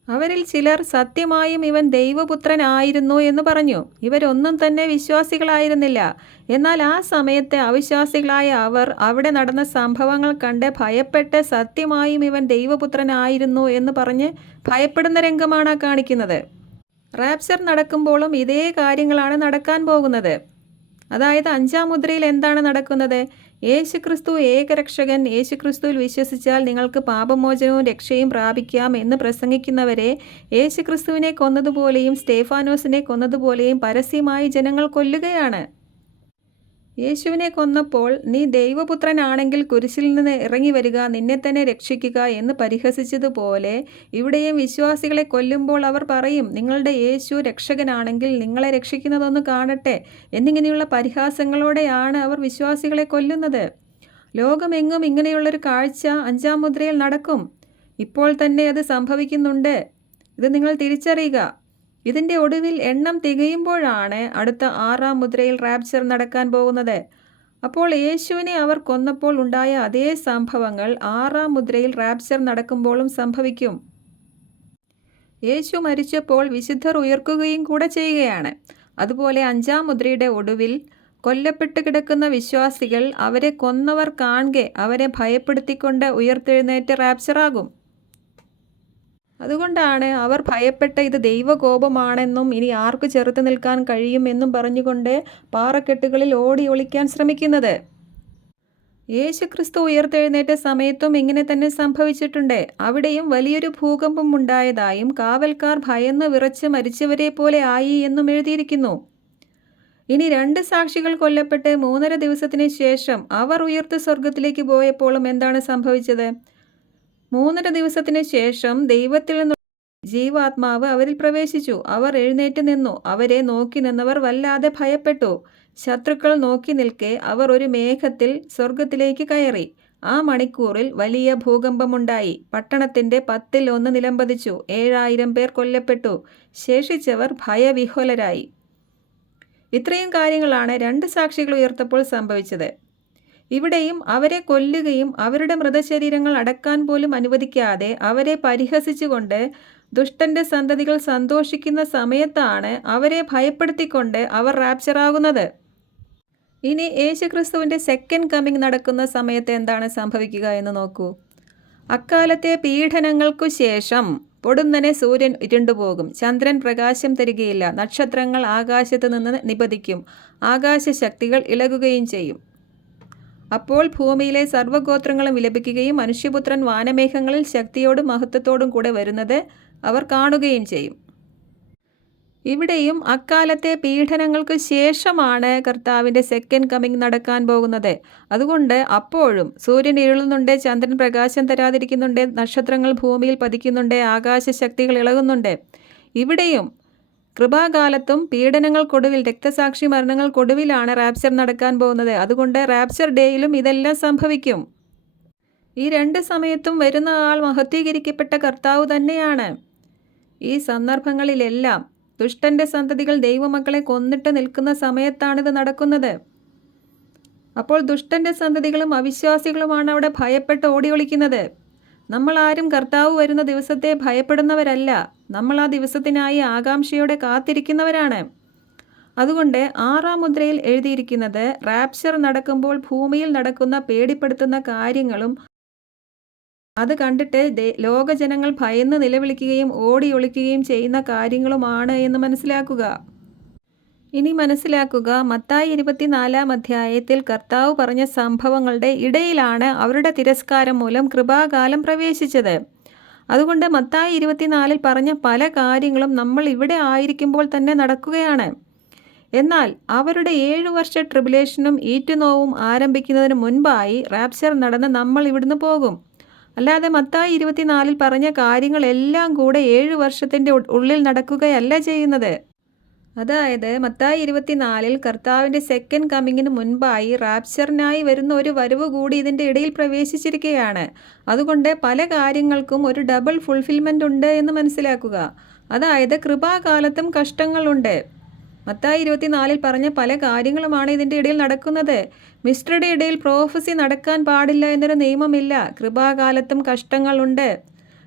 അവരിൽ ചിലർ സത്യമായും ഇവൻ ദൈവപുത്രനായിരുന്നു എന്ന് പറഞ്ഞു. ഇവരൊന്നും തന്നെ വിശ്വാസികളായിരുന്നില്ല. എന്നാൽ ആ സമയത്തെ അവിശ്വാസികളായ അവർ അവിടെ നടന്ന സംഭവങ്ങൾ കണ്ട് ഭയപ്പെട്ട് സത്യമായും ഇവൻ ദൈവപുത്രനായിരുന്നു എന്ന് പറഞ്ഞ് ഭയപ്പെടുന്ന രംഗമാണ് കാണിക്കുന്നത്. റാപ്ചർ നടക്കുമ്പോഴും ഇതേ കാര്യങ്ങളാണ് നടക്കാൻ പോകുന്നത്. അതായത് 5-ാം മുദ്രയിൽ എന്താണ് നടക്കുന്നത്? യേശുക്രിസ്തു ഏകരക്ഷകൻ, യേശുക്രിസ്തുവിൽ വിശ്വസിച്ചാൽ നിങ്ങൾക്ക് പാപമോചനവും രക്ഷയും പ്രാപിക്കാം എന്ന് പ്രസംഗിക്കുന്നവരെ യേശുക്രിസ്തുവിനെ കൊന്നതുപോലെയും സ്തേഫാനോസിനെ കൊന്നതുപോലെയും പരസ്യമായി ജനങ്ങൾ കൊല്ലുകയാണ്. യേശുവിനെ കൊന്നപ്പോൾ നീ ദൈവപുത്രനാണെങ്കിൽ കുരിശിൽ നിന്ന് ഇറങ്ങി വരിക, നിന്നെ തന്നെ രക്ഷിക്കുക എന്ന് പരിഹസിച്ചതുപോലെ ഇവിടെയും വിശ്വാസികളെ കൊല്ലുമ്പോൾ അവർ പറയും, നിങ്ങളുടെ യേശു രക്ഷകനാണെങ്കിൽ നിങ്ങളെ രക്ഷിക്കുന്നതൊന്ന് കാണട്ടെ എന്നിങ്ങനെയുള്ള പരിഹാസങ്ങളോടെയാണ് അവർ വിശ്വാസികളെ കൊല്ലുന്നത്. ലോകമെങ്ങും ഇങ്ങനെയുള്ളൊരു കാഴ്ച 5-ാം മുദ്രയിൽ നടക്കും. ഇപ്പോൾ തന്നെ അത് സംഭവിക്കുന്നുണ്ട്. ഇത് നിങ്ങൾ തിരിച്ചറിയുക. ഇതിൻ്റെ ഒടുവിൽ എണ്ണം തികയുമ്പോഴാണ് അടുത്ത 6-ാം മുദ്രയിൽ റാപ്ചർ നടക്കാൻ പോകുന്നത്. അപ്പോൾ യേശുവിനെ അവർ കൊന്നപ്പോൾ ഉണ്ടായ അതേ സംഭവങ്ങൾ 6-ാം മുദ്രയിൽ റാപ്ചർ നടക്കുമ്പോഴും സംഭവിക്കും. യേശു മരിച്ചപ്പോൾ വിശുദ്ധർ ഉയർക്കുകയും കൂടെ ചെയ്യുകയാണ്. അതുപോലെ 5-ാം മുദ്രയുടെ ഒടുവിൽ കൊല്ലപ്പെട്ട് കിടക്കുന്ന വിശ്വാസികൾ അവരെ കൊന്നവർ കാണെ അവരെ ഭയപ്പെടുത്തിക്കൊണ്ട് ഉയർത്തെഴുന്നേറ്റ് റാപ്ചറാകും. അതുകൊണ്ടാണ് അവർ ഭയപ്പെട്ട ഇത് ദൈവകോപമാണെന്നും ഇനി ആർക്ക് ചെറുത്ത് നിൽക്കാൻ കഴിയുമെന്നും പറഞ്ഞുകൊണ്ട് പാറക്കെട്ടുകളിൽ ഓടി ഒളിക്കാൻ ശ്രമിക്കുന്നത്. യേശുക്രിസ്തു ഉയർത്തെഴുന്നേറ്റ സമയത്തും ഇങ്ങനെ തന്നെ സംഭവിച്ചിട്ടുണ്ട്. അവിടെയും വലിയൊരു ഭൂകമ്പം ഉണ്ടായതായും കാവൽക്കാർ ഭയന്ന് വിറച്ച് മരിച്ചവരെ പോലെ ആയി എന്നും എഴുതിയിരിക്കുന്നു. ഇനി 2 സാക്ഷികൾ കൊല്ലപ്പെട്ട് 3.5 ദിവസത്തിന് ശേഷം അവർ ഉയർത്ത് സ്വർഗത്തിലേക്ക് പോയപ്പോഴും എന്താണ് സംഭവിച്ചത്? 3.5 ദിവസത്തിന് ശേഷം ദൈവത്തിൽ നിന്ന് ജീവാത്മാവ് അവരിൽ പ്രവേശിച്ചു. അവർ എഴുന്നേറ്റ് നിന്നു. അവരെ നോക്കി നിന്നവർ വല്ലാതെ ഭയപ്പെട്ടു. ശത്രുക്കൾ നോക്കി നിൽക്കെ അവർ ഒരു മേഘത്തിൽ സ്വർഗത്തിലേക്ക് കയറി. ആ മണിക്കൂറിൽ വലിയ ഭൂകമ്പമുണ്ടായി. പട്ടണത്തിൻ്റെ 10-1 നിലംപതിച്ചു. 7000 പേർ കൊല്ലപ്പെട്ടു. ശേഷിച്ചവർ ഭയവിഹ്വലരായി. ഇത്രയും കാര്യങ്ങളാണ് 2 സാക്ഷികൾ ഉയർത്തപ്പോൾ സംഭവിച്ചത്. ഇവിടെയും അവരെ കൊല്ലുകയും അവരുടെ മൃതശരീരങ്ങൾ അടക്കാൻ പോലും അനുവദിക്കാതെ അവരെ പരിഹസിച്ചുകൊണ്ട് ദുഷ്ടന്റെ സന്തതികൾ സന്തോഷിക്കുന്ന സമയത്താണ് അവരെ ഭയപ്പെടുത്തിക്കൊണ്ട് അവർ റാപ്ചറാകുന്നത്. ഇനി യേശുക്രിസ്തുവിൻ്റെ സെക്കൻഡ് കമ്മിങ് നടക്കുന്ന സമയത്ത് എന്താണ് സംഭവിക്കുക എന്ന് നോക്കൂ. അക്കാലത്തെ പീഡനങ്ങൾക്കു ശേഷം പൊടുന്നനെ സൂര്യൻ ഇരുണ്ടുപോകും, ചന്ദ്രൻ പ്രകാശം തരികയില്ല, നക്ഷത്രങ്ങൾ ആകാശത്ത് നിന്ന് നിപതിക്കും, ആകാശശക്തികൾ ഇളകുകയും ചെയ്യും. അപ്പോൾ ഭൂമിയിലെ സർവ്വഗോത്രങ്ങളും വിലപിക്കുകയും മനുഷ്യപുത്രൻ വാനമേഘങ്ങളിൽ ശക്തിയോടും മഹത്വത്തോടും കൂടെ വരുന്നത് അവർ കാണുകയും ചെയ്യും. ഇവിടെയും അക്കാലത്തെ പീഡനങ്ങൾക്ക് ശേഷമാണ് കർത്താവിൻ്റെ സെക്കൻഡ് കമ്മിങ് നടക്കാൻ പോകുന്നത്. അതുകൊണ്ട് അപ്പോഴും സൂര്യൻ ഇരുളുന്നുണ്ട്, ചന്ദ്രൻ പ്രകാശം തരാതിരിക്കുന്നുണ്ട്, നക്ഷത്രങ്ങൾ ഭൂമിയിൽ പതിക്കുന്നുണ്ട്, ആകാശശക്തികൾ ഇളകുന്നുണ്ട്. ഇവിടെയും കൃപാകാലത്തും പീഡനങ്ങൾക്കൊടുവിൽ, രക്തസാക്ഷി മരണങ്ങൾക്കൊടുവിലാണ് റാപ്ചർ നടക്കാൻ പോകുന്നത്. അതുകൊണ്ട് റാപ്ചർ ഡേയിലും ഇതെല്ലാം സംഭവിക്കും. ഈ 2 സമയത്തും വരുന്ന ആൾ മഹത്വീകരിക്കപ്പെട്ട കർത്താവ് തന്നെയാണ്. ഈ സന്ദർഭങ്ങളിലെല്ലാം ദുഷ്ടന്റെ സന്തതികൾ ദൈവമക്കളെ കൊന്നിട്ട് നിൽക്കുന്ന സമയത്താണിത് നടക്കുന്നത്. അപ്പോൾ ദുഷ്ടന്റെ സന്തതികളും അവിശ്വാസികളുമാണ് അവിടെ ഭയപ്പെട്ട് ഓടി ഒളിക്കുന്നത്. നമ്മളാരും കർത്താവ് വരുന്ന ദിവസത്തെ ഭയപ്പെടുന്നവരല്ല. നമ്മൾ ആ ദിവസത്തിനായി ആകാംക്ഷയോടെ കാത്തിരിക്കുന്നവരാണ്. അതുകൊണ്ട് 6-ാം മുദ്രയിൽ എഴുതിയിരിക്കുന്നത് റാപ്ചർ നടക്കുമ്പോൾ ഭൂമിയിൽ നടക്കുന്ന പേടിപ്പെടുത്തുന്ന കാര്യങ്ങളും അത് കണ്ടിട്ട് ലോകജനങ്ങൾ ഭയന്ന് നിലവിളിക്കുകയും ഓടി ഒളിക്കുകയും ചെയ്യുന്ന കാര്യങ്ങളുമാണ് എന്ന് മനസ്സിലാക്കുക. ഇനി മനസ്സിലാക്കുക, മത്തായി 24-ാം അധ്യായത്തിൽ കർത്താവ് പറഞ്ഞ സംഭവങ്ങളുടെ ഇടയിലാണ് അവരുടെ തിരസ്കാരം മൂലം കൃപാകാലം പ്രവേശിച്ചത്. അതുകൊണ്ട് മത്തായി 24-ൽ പറഞ്ഞ പല കാര്യങ്ങളും നമ്മൾ ഇവിടെ ആയിരിക്കുമ്പോൾ തന്നെ നടക്കുകയാണ്. എന്നാൽ അവരുടെ 7 വർഷ ട്രിബുലേഷനും ഈറ്റുനോവും ആരംഭിക്കുന്നതിന് മുൻപായി റാപ്ചർ നടന്ന് നമ്മൾ ഇവിടുന്ന് പോകും. അല്ലാതെ മത്തായി 24-ൽ പറഞ്ഞ കാര്യങ്ങളെല്ലാം കൂടെ 7 വർഷത്തിൻ്റെ ഉള്ളിൽ നടക്കുകയല്ല ചെയ്യുന്നത്. അതായത് മത്തായി 24-ൽ കർത്താവിൻ്റെ സെക്കൻഡ് കമ്മിങ്ങിന് മുൻപായി റാപ്ചറിനായി വരുന്ന ഒരു വരവ് കൂടി ഇതിൻ്റെ ഇടയിൽ പ്രവേശിച്ചിരിക്കുകയാണ്. അതുകൊണ്ട് പല കാര്യങ്ങൾക്കും ഒരു ഡബിൾ ഫുൾഫിൽമെൻ്റ് ഉണ്ട് എന്ന് മനസ്സിലാക്കുക. അതായത് കൃപാകാലത്തും കഷ്ടങ്ങളുണ്ട്. മത്തായി 24-ൽ പറഞ്ഞ പല കാര്യങ്ങളുമാണ് ഇതിൻ്റെ ഇടയിൽ നടക്കുന്നത്. മിസ്റ്ററുടെ ഇടയിൽ പ്രോഫസി നടക്കാൻ പാടില്ല എന്നൊരു നിയമമില്ല. കൃപാകാലത്തും കഷ്ടങ്ങളുണ്ട്.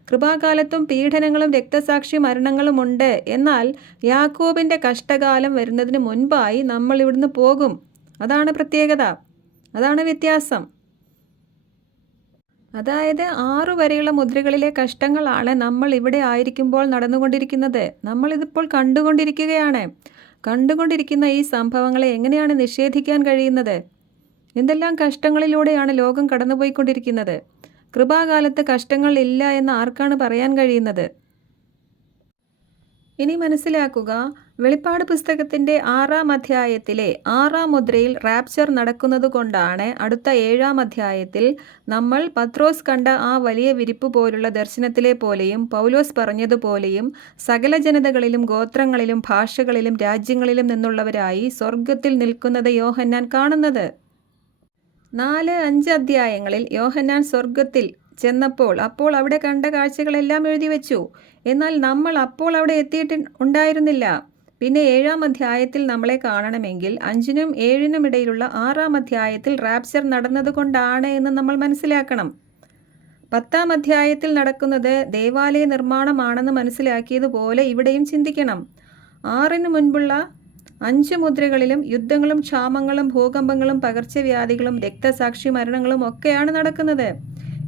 കൃപാകാലത്തും പീഡനങ്ങളും രക്തസാക്ഷി മരണങ്ങളുമുണ്ട്. എന്നാൽ യാക്കോബിൻ്റെ കഷ്ടകാലം വരുന്നതിന് മുൻപായി നമ്മൾ ഇവിടുന്ന് പോകും. അതാണ് പ്രത്യേകത, അതാണ് വ്യത്യാസം. അതായത് 6 വരെയുള്ള മുദ്രകളിലെ കഷ്ടങ്ങളാണ് നമ്മൾ ഇവിടെ ആയിരിക്കുമ്പോൾ നടന്നുകൊണ്ടിരിക്കുന്നത്. നമ്മളിതിപ്പോൾ കണ്ടുകൊണ്ടിരിക്കുകയാണ്. കണ്ടുകൊണ്ടിരിക്കുന്ന ഈ സംഭവങ്ങളെ എങ്ങനെയാണ് നിഷേധിക്കാൻ കഴിയുന്നത്? എന്തെല്ലാം കഷ്ടങ്ങളിലൂടെയാണ് ലോകം കടന്നുപോയിക്കൊണ്ടിരിക്കുന്നത്. കൃപാകാലത്ത് കഷ്ടങ്ങൾ ഇല്ല എന്ന് ആർക്കാണ് പറയാൻ കഴിയുന്നത്? ഇനി മനസ്സിലാക്കുക, വെളിപ്പാട് പുസ്തകത്തിൻ്റെ 6-ാം അധ്യായത്തിലെ 6-ാം മുദ്രയിൽ റാപ്ചർ നടക്കുന്നത് കൊണ്ടാണ് അടുത്ത 7-ാം അധ്യായത്തിൽ നമ്മൾ പത്രോസ് കണ്ട ആ വലിയ വിരിപ്പ് പോലുള്ള ദർശനത്തിലെ പോലെയും പൗലോസ് പറഞ്ഞതുപോലെയും സകല ജനതകളിലും ഗോത്രങ്ങളിലും ഭാഷകളിലും രാജ്യങ്ങളിലും നിന്നുള്ളവരായി സ്വർഗത്തിൽ നിൽക്കുന്നത് യോഹന്നാൻ കാണുന്നത്. 4-5 അധ്യായങ്ങളിൽ യോഹന്നാൻ സ്വർഗത്തിൽ ചെന്നപ്പോൾ അപ്പോൾ അവിടെ കണ്ട കാഴ്ചകളെല്ലാം എഴുതി വെച്ചു. എന്നാൽ നമ്മൾ അപ്പോൾ അവിടെ ഉണ്ടായിരുന്നില്ല. പിന്നെ 7-ാം അധ്യായത്തിൽ നമ്മളെ കാണണമെങ്കിൽ 5-നും 7-നും ഇടയിലുള്ള 6-ാം അധ്യായത്തിൽ റാപ്ചർ നടന്നതുകൊണ്ടാണ് എന്ന് നമ്മൾ മനസ്സിലാക്കണം. 10-ാം അധ്യായത്തിൽ നടക്കുന്നത് ദേവാലയ നിർമ്മാണമാണെന്ന് മനസ്സിലാക്കിയതുപോലെ ഇവിടെയും ചിന്തിക്കണം. 6-ന് മുൻപുള്ള 5 മുദ്രകളിലും യുദ്ധങ്ങളും ക്ഷാമങ്ങളും ഭൂകമ്പങ്ങളും പകർച്ചവ്യാധികളും രക്തസാക്ഷി മരണങ്ങളും ഒക്കെയാണ് നടക്കുന്നത്.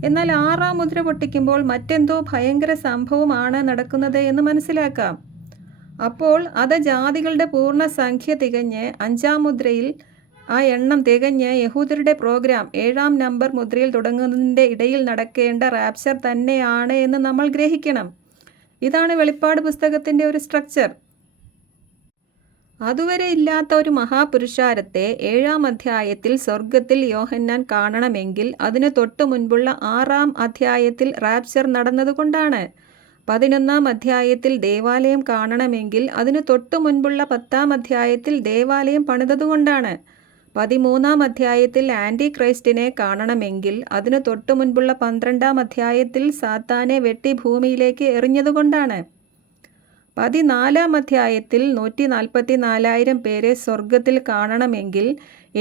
എന്നാൽ 6-ാം മുദ്ര പൊട്ടിക്കുമ്പോൾ മറ്റെന്തോ ഭയങ്കര സംഭവമാണ് നടക്കുന്നത് എന്ന് മനസ്സിലാക്കാം. അപ്പോൾ അത് ജാതികളുടെ പൂർണ്ണ സംഖ്യ തികഞ്ഞ് 5-ാം മുദ്രയിൽ ആ എണ്ണം തികഞ്ഞ് യഹൂദരുടെ പ്രോഗ്രാം 7-ാം നമ്പർ മുദ്രയിൽ തുടങ്ങുന്നതിൻ്റെ ഇടയിൽ നടക്കേണ്ട റാപ്ചർ തന്നെയാണ് എന്ന് നമ്മൾ ഗ്രഹിക്കണം. ഇതാണ് വെളിപ്പാട് പുസ്തകത്തിൻ്റെ ഒരു സ്ട്രക്ചർ. അതുവരെ ഇല്ലാത്ത ഒരു മഹാപുരുഷാരത്തെ 7-ാം അധ്യായത്തിൽ സ്വർഗത്തിൽ യോഹന്നാൻ കാണണമെങ്കിൽ അതിന് തൊട്ടു മുൻപുള്ള 6-ാം അധ്യായത്തിൽ റാപ്ചർ നടന്നതുകൊണ്ടാണ്. 11-ാം അധ്യായത്തിൽ ദേവാലയം കാണണമെങ്കിൽ അതിന് തൊട്ടു മുൻപുള്ള 10-ാം അധ്യായത്തിൽ ദേവാലയം പണിതതുകൊണ്ടാണ്. 13-ാം അധ്യായത്തിൽ ആൻറ്റി ക്രൈസ്റ്റിനെ കാണണമെങ്കിൽ അതിന് തൊട്ടു മുൻപുള്ള 12-ാം അധ്യായത്തിൽ സാത്താനെ വെട്ടി ഭൂമിയിലേക്ക് എറിഞ്ഞതുകൊണ്ടാണ്. 14-ാം അധ്യായത്തിൽ 144,000 പേരെ സ്വർഗത്തിൽ കാണണമെങ്കിൽ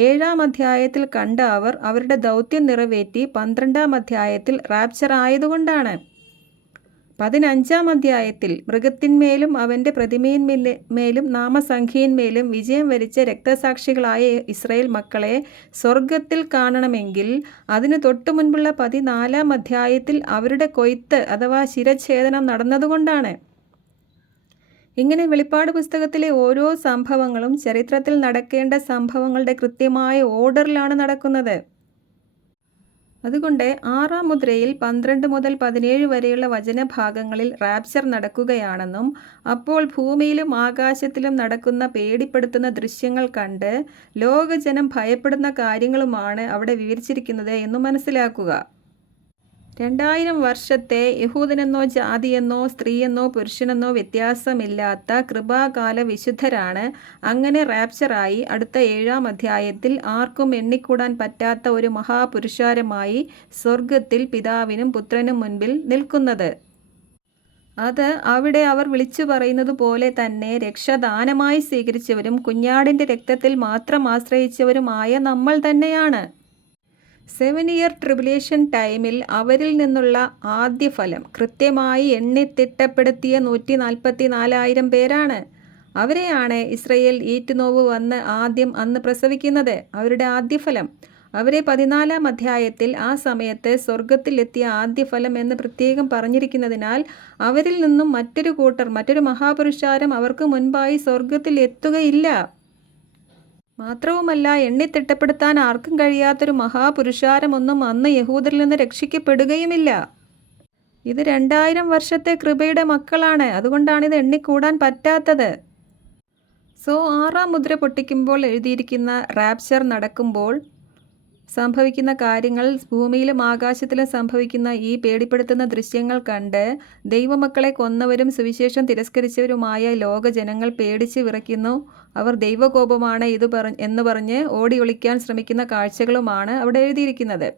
7-ാം അധ്യായത്തിൽ കണ്ട അവർ അവരുടെ ദൗത്യം നിറവേറ്റി 12-ാം അധ്യായത്തിൽ റാപ്ചർ ആയതുകൊണ്ടാണ്. 15-ാം അധ്യായത്തിൽ മൃഗത്തിന്മേലും അവൻ്റെ പ്രതിമയിന്മേലും നാമസംഖ്യയിന്മേലും വിജയം വരിച്ച രക്തസാക്ഷികളായ ഇസ്രായേൽ മക്കളെ സ്വർഗത്തിൽ കാണണമെങ്കിൽ അതിന് തൊട്ടു മുൻപുള്ള 14-ാം അധ്യായത്തിൽ അവരുടെ കൊയ്ത്ത് അഥവാ ശിരച്ഛേദനം നടന്നതുകൊണ്ടാണ്. ഇങ്ങനെ വെളിപ്പാട് പുസ്തകത്തിലെ ഓരോ സംഭവങ്ങളും ചരിത്രത്തിൽ നടക്കേണ്ട സംഭവങ്ങളുടെ കൃത്യമായ ഓർഡറിലാണ് നടക്കുന്നത്. അതുകൊണ്ട് 6-ാം മുദ്രയിൽ 12 മുതൽ 17 വരെയുള്ള വചനഭാഗങ്ങളിൽ റാപ്ചർ നടക്കുകയാണെന്നും അപ്പോൾ ഭൂമിയിലും ആകാശത്തിലും നടക്കുന്ന പേടിപ്പെടുത്തുന്ന ദൃശ്യങ്ങൾ കണ്ട് ലോകജനം ഭയപ്പെടുന്ന കാര്യങ്ങളുമാണ് അവിടെ വിവരിച്ചിരിക്കുന്നത് എന്നും മനസ്സിലാക്കുക. 2000 വർഷത്തെ യഹൂദനെന്നോ ജാതിയെന്നോ സ്ത്രീയെന്നോ പുരുഷനെന്നോ വ്യത്യാസമില്ലാത്ത കൃപാകാല വിശുദ്ധരാണ് അങ്ങനെ റാപ്ചറായി അടുത്ത 7-ാം അധ്യായത്തിൽ ആർക്കും എണ്ണിക്കൂടാൻ പറ്റാത്ത ഒരു മഹാപുരുഷാരമായി സ്വർഗത്തിൽ പിതാവിനും പുത്രനും മുൻപിൽ നിൽക്കുന്നത്. അത് അവിടെ അവർ വിളിച്ചു പറയുന്നത് പോലെ തന്നെ രക്ഷദാനമായി സ്വീകരിച്ചവരും കുഞ്ഞാടിൻ്റെ രക്തത്തിൽ മാത്രം ആശ്രയിച്ചവരുമായ നമ്മൾ തന്നെയാണ്. 7 ഇയർ ട്രിബുലേഷൻ ടൈമിൽ അവരിൽ നിന്നുള്ള ആദ്യ ഫലം കൃത്യമായി എണ്ണിത്തിട്ടപ്പെടുത്തിയ 144,000 പേരാണ്. അവരെയാണ് ഇസ്രയേൽ ഈറ്റുനോവ് വന്ന് ആദ്യം അന്ന് പ്രസവിക്കുന്നത്. അവരുടെ ആദ്യഫലം അവരെ 14-ാം അധ്യായത്തിൽ ആ സമയത്ത് സ്വർഗത്തിലെത്തിയ ആദ്യഫലം എന്ന് പ്രത്യേകം പറഞ്ഞിരിക്കുന്നതിനാൽ അവരിൽ നിന്നും മറ്റൊരു മഹാപുരുഷാരം അവർക്ക് മുൻപായി സ്വർഗത്തിൽ എത്തുകയില്ല. മാത്രവുമല്ല എണ്ണിത്തിട്ടപ്പെടുത്താൻ ആർക്കും കഴിയാത്തൊരു മഹാപുരുഷാരമൊന്നും അന്ന് യഹൂദരിൽ നിന്ന് രക്ഷിക്കപ്പെടുകയുമില്ല. ഇത് 2000 വർഷത്തെ കൃപയുടെ മക്കളാണ്. അതുകൊണ്ടാണ് ഇത് എണ്ണിക്കൂടാൻ പറ്റാത്തത്. 6-ാം മുദ്ര പൊട്ടിക്കുമ്പോൾ എഴുതിയിരിക്കുന്ന റാപ്ചർ നടക്കുമ്പോൾ സംഭവിക്കുന്ന കാര്യങ്ങൾ ഭൂമിയിലും ആകാശത്തിലും സംഭവിക്കുന്ന ഈ പേടിപ്പെടുത്തുന്ന ദൃശ്യങ്ങൾ കണ്ട് ദൈവമക്കളെ കൊന്നവരും സുവിശേഷം തിരസ്കരിച്ചവരുമായ ലോകജനങ്ങൾ പേടിച്ച് വിറയ്ക്കുന്നു. അവർ ദൈവകോപമാണ് എന്ന് പറഞ്ഞ് ഓടി ഒളിക്കാൻ ശ്രമിക്കുന്ന കാഴ്ചകളുമാണ് അവിടെ എഴുതിയിരിക്കുന്നത്.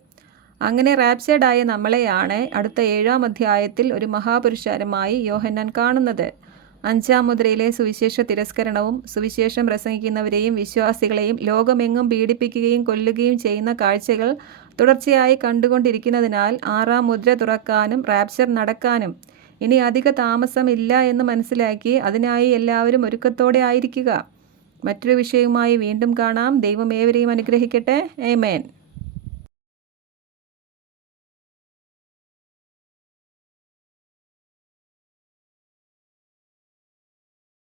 അങ്ങനെ റാപ്ചേർഡായ നമ്മളെയാണ് അടുത്ത 7-ാം അധ്യായത്തിൽ ഒരു മഹാപുരുഷാരമായി യോഹന്നാൻ കാണുന്നത്. 5-ാം മുദ്രയിലെ സുവിശേഷ തിരസ്കരണവും സുവിശേഷം പ്രസംഗിക്കുന്നവരെയും വിശ്വാസികളെയും ലോകമെങ്ങും പീഡിപ്പിക്കുകയും കൊല്ലുകയും ചെയ്യുന്ന കാഴ്ചകൾ തുടർച്ചയായി കണ്ടുകൊണ്ടിരിക്കുന്നതിനാൽ 6-ാം മുദ്ര തുറക്കാനും റാപ്ചർ നടക്കാനും ഇനി അധിക താമസമില്ല എന്ന് മനസ്സിലാക്കി അതിനായി എല്ലാവരും ഒരുക്കത്തോടെ ആയിരിക്കുക. മറ്റൊരു വിഷയവുമായി വീണ്ടും കാണാം. ദൈവം ഏവരെയും അനുഗ്രഹിക്കട്ടെ. ആമേൻ.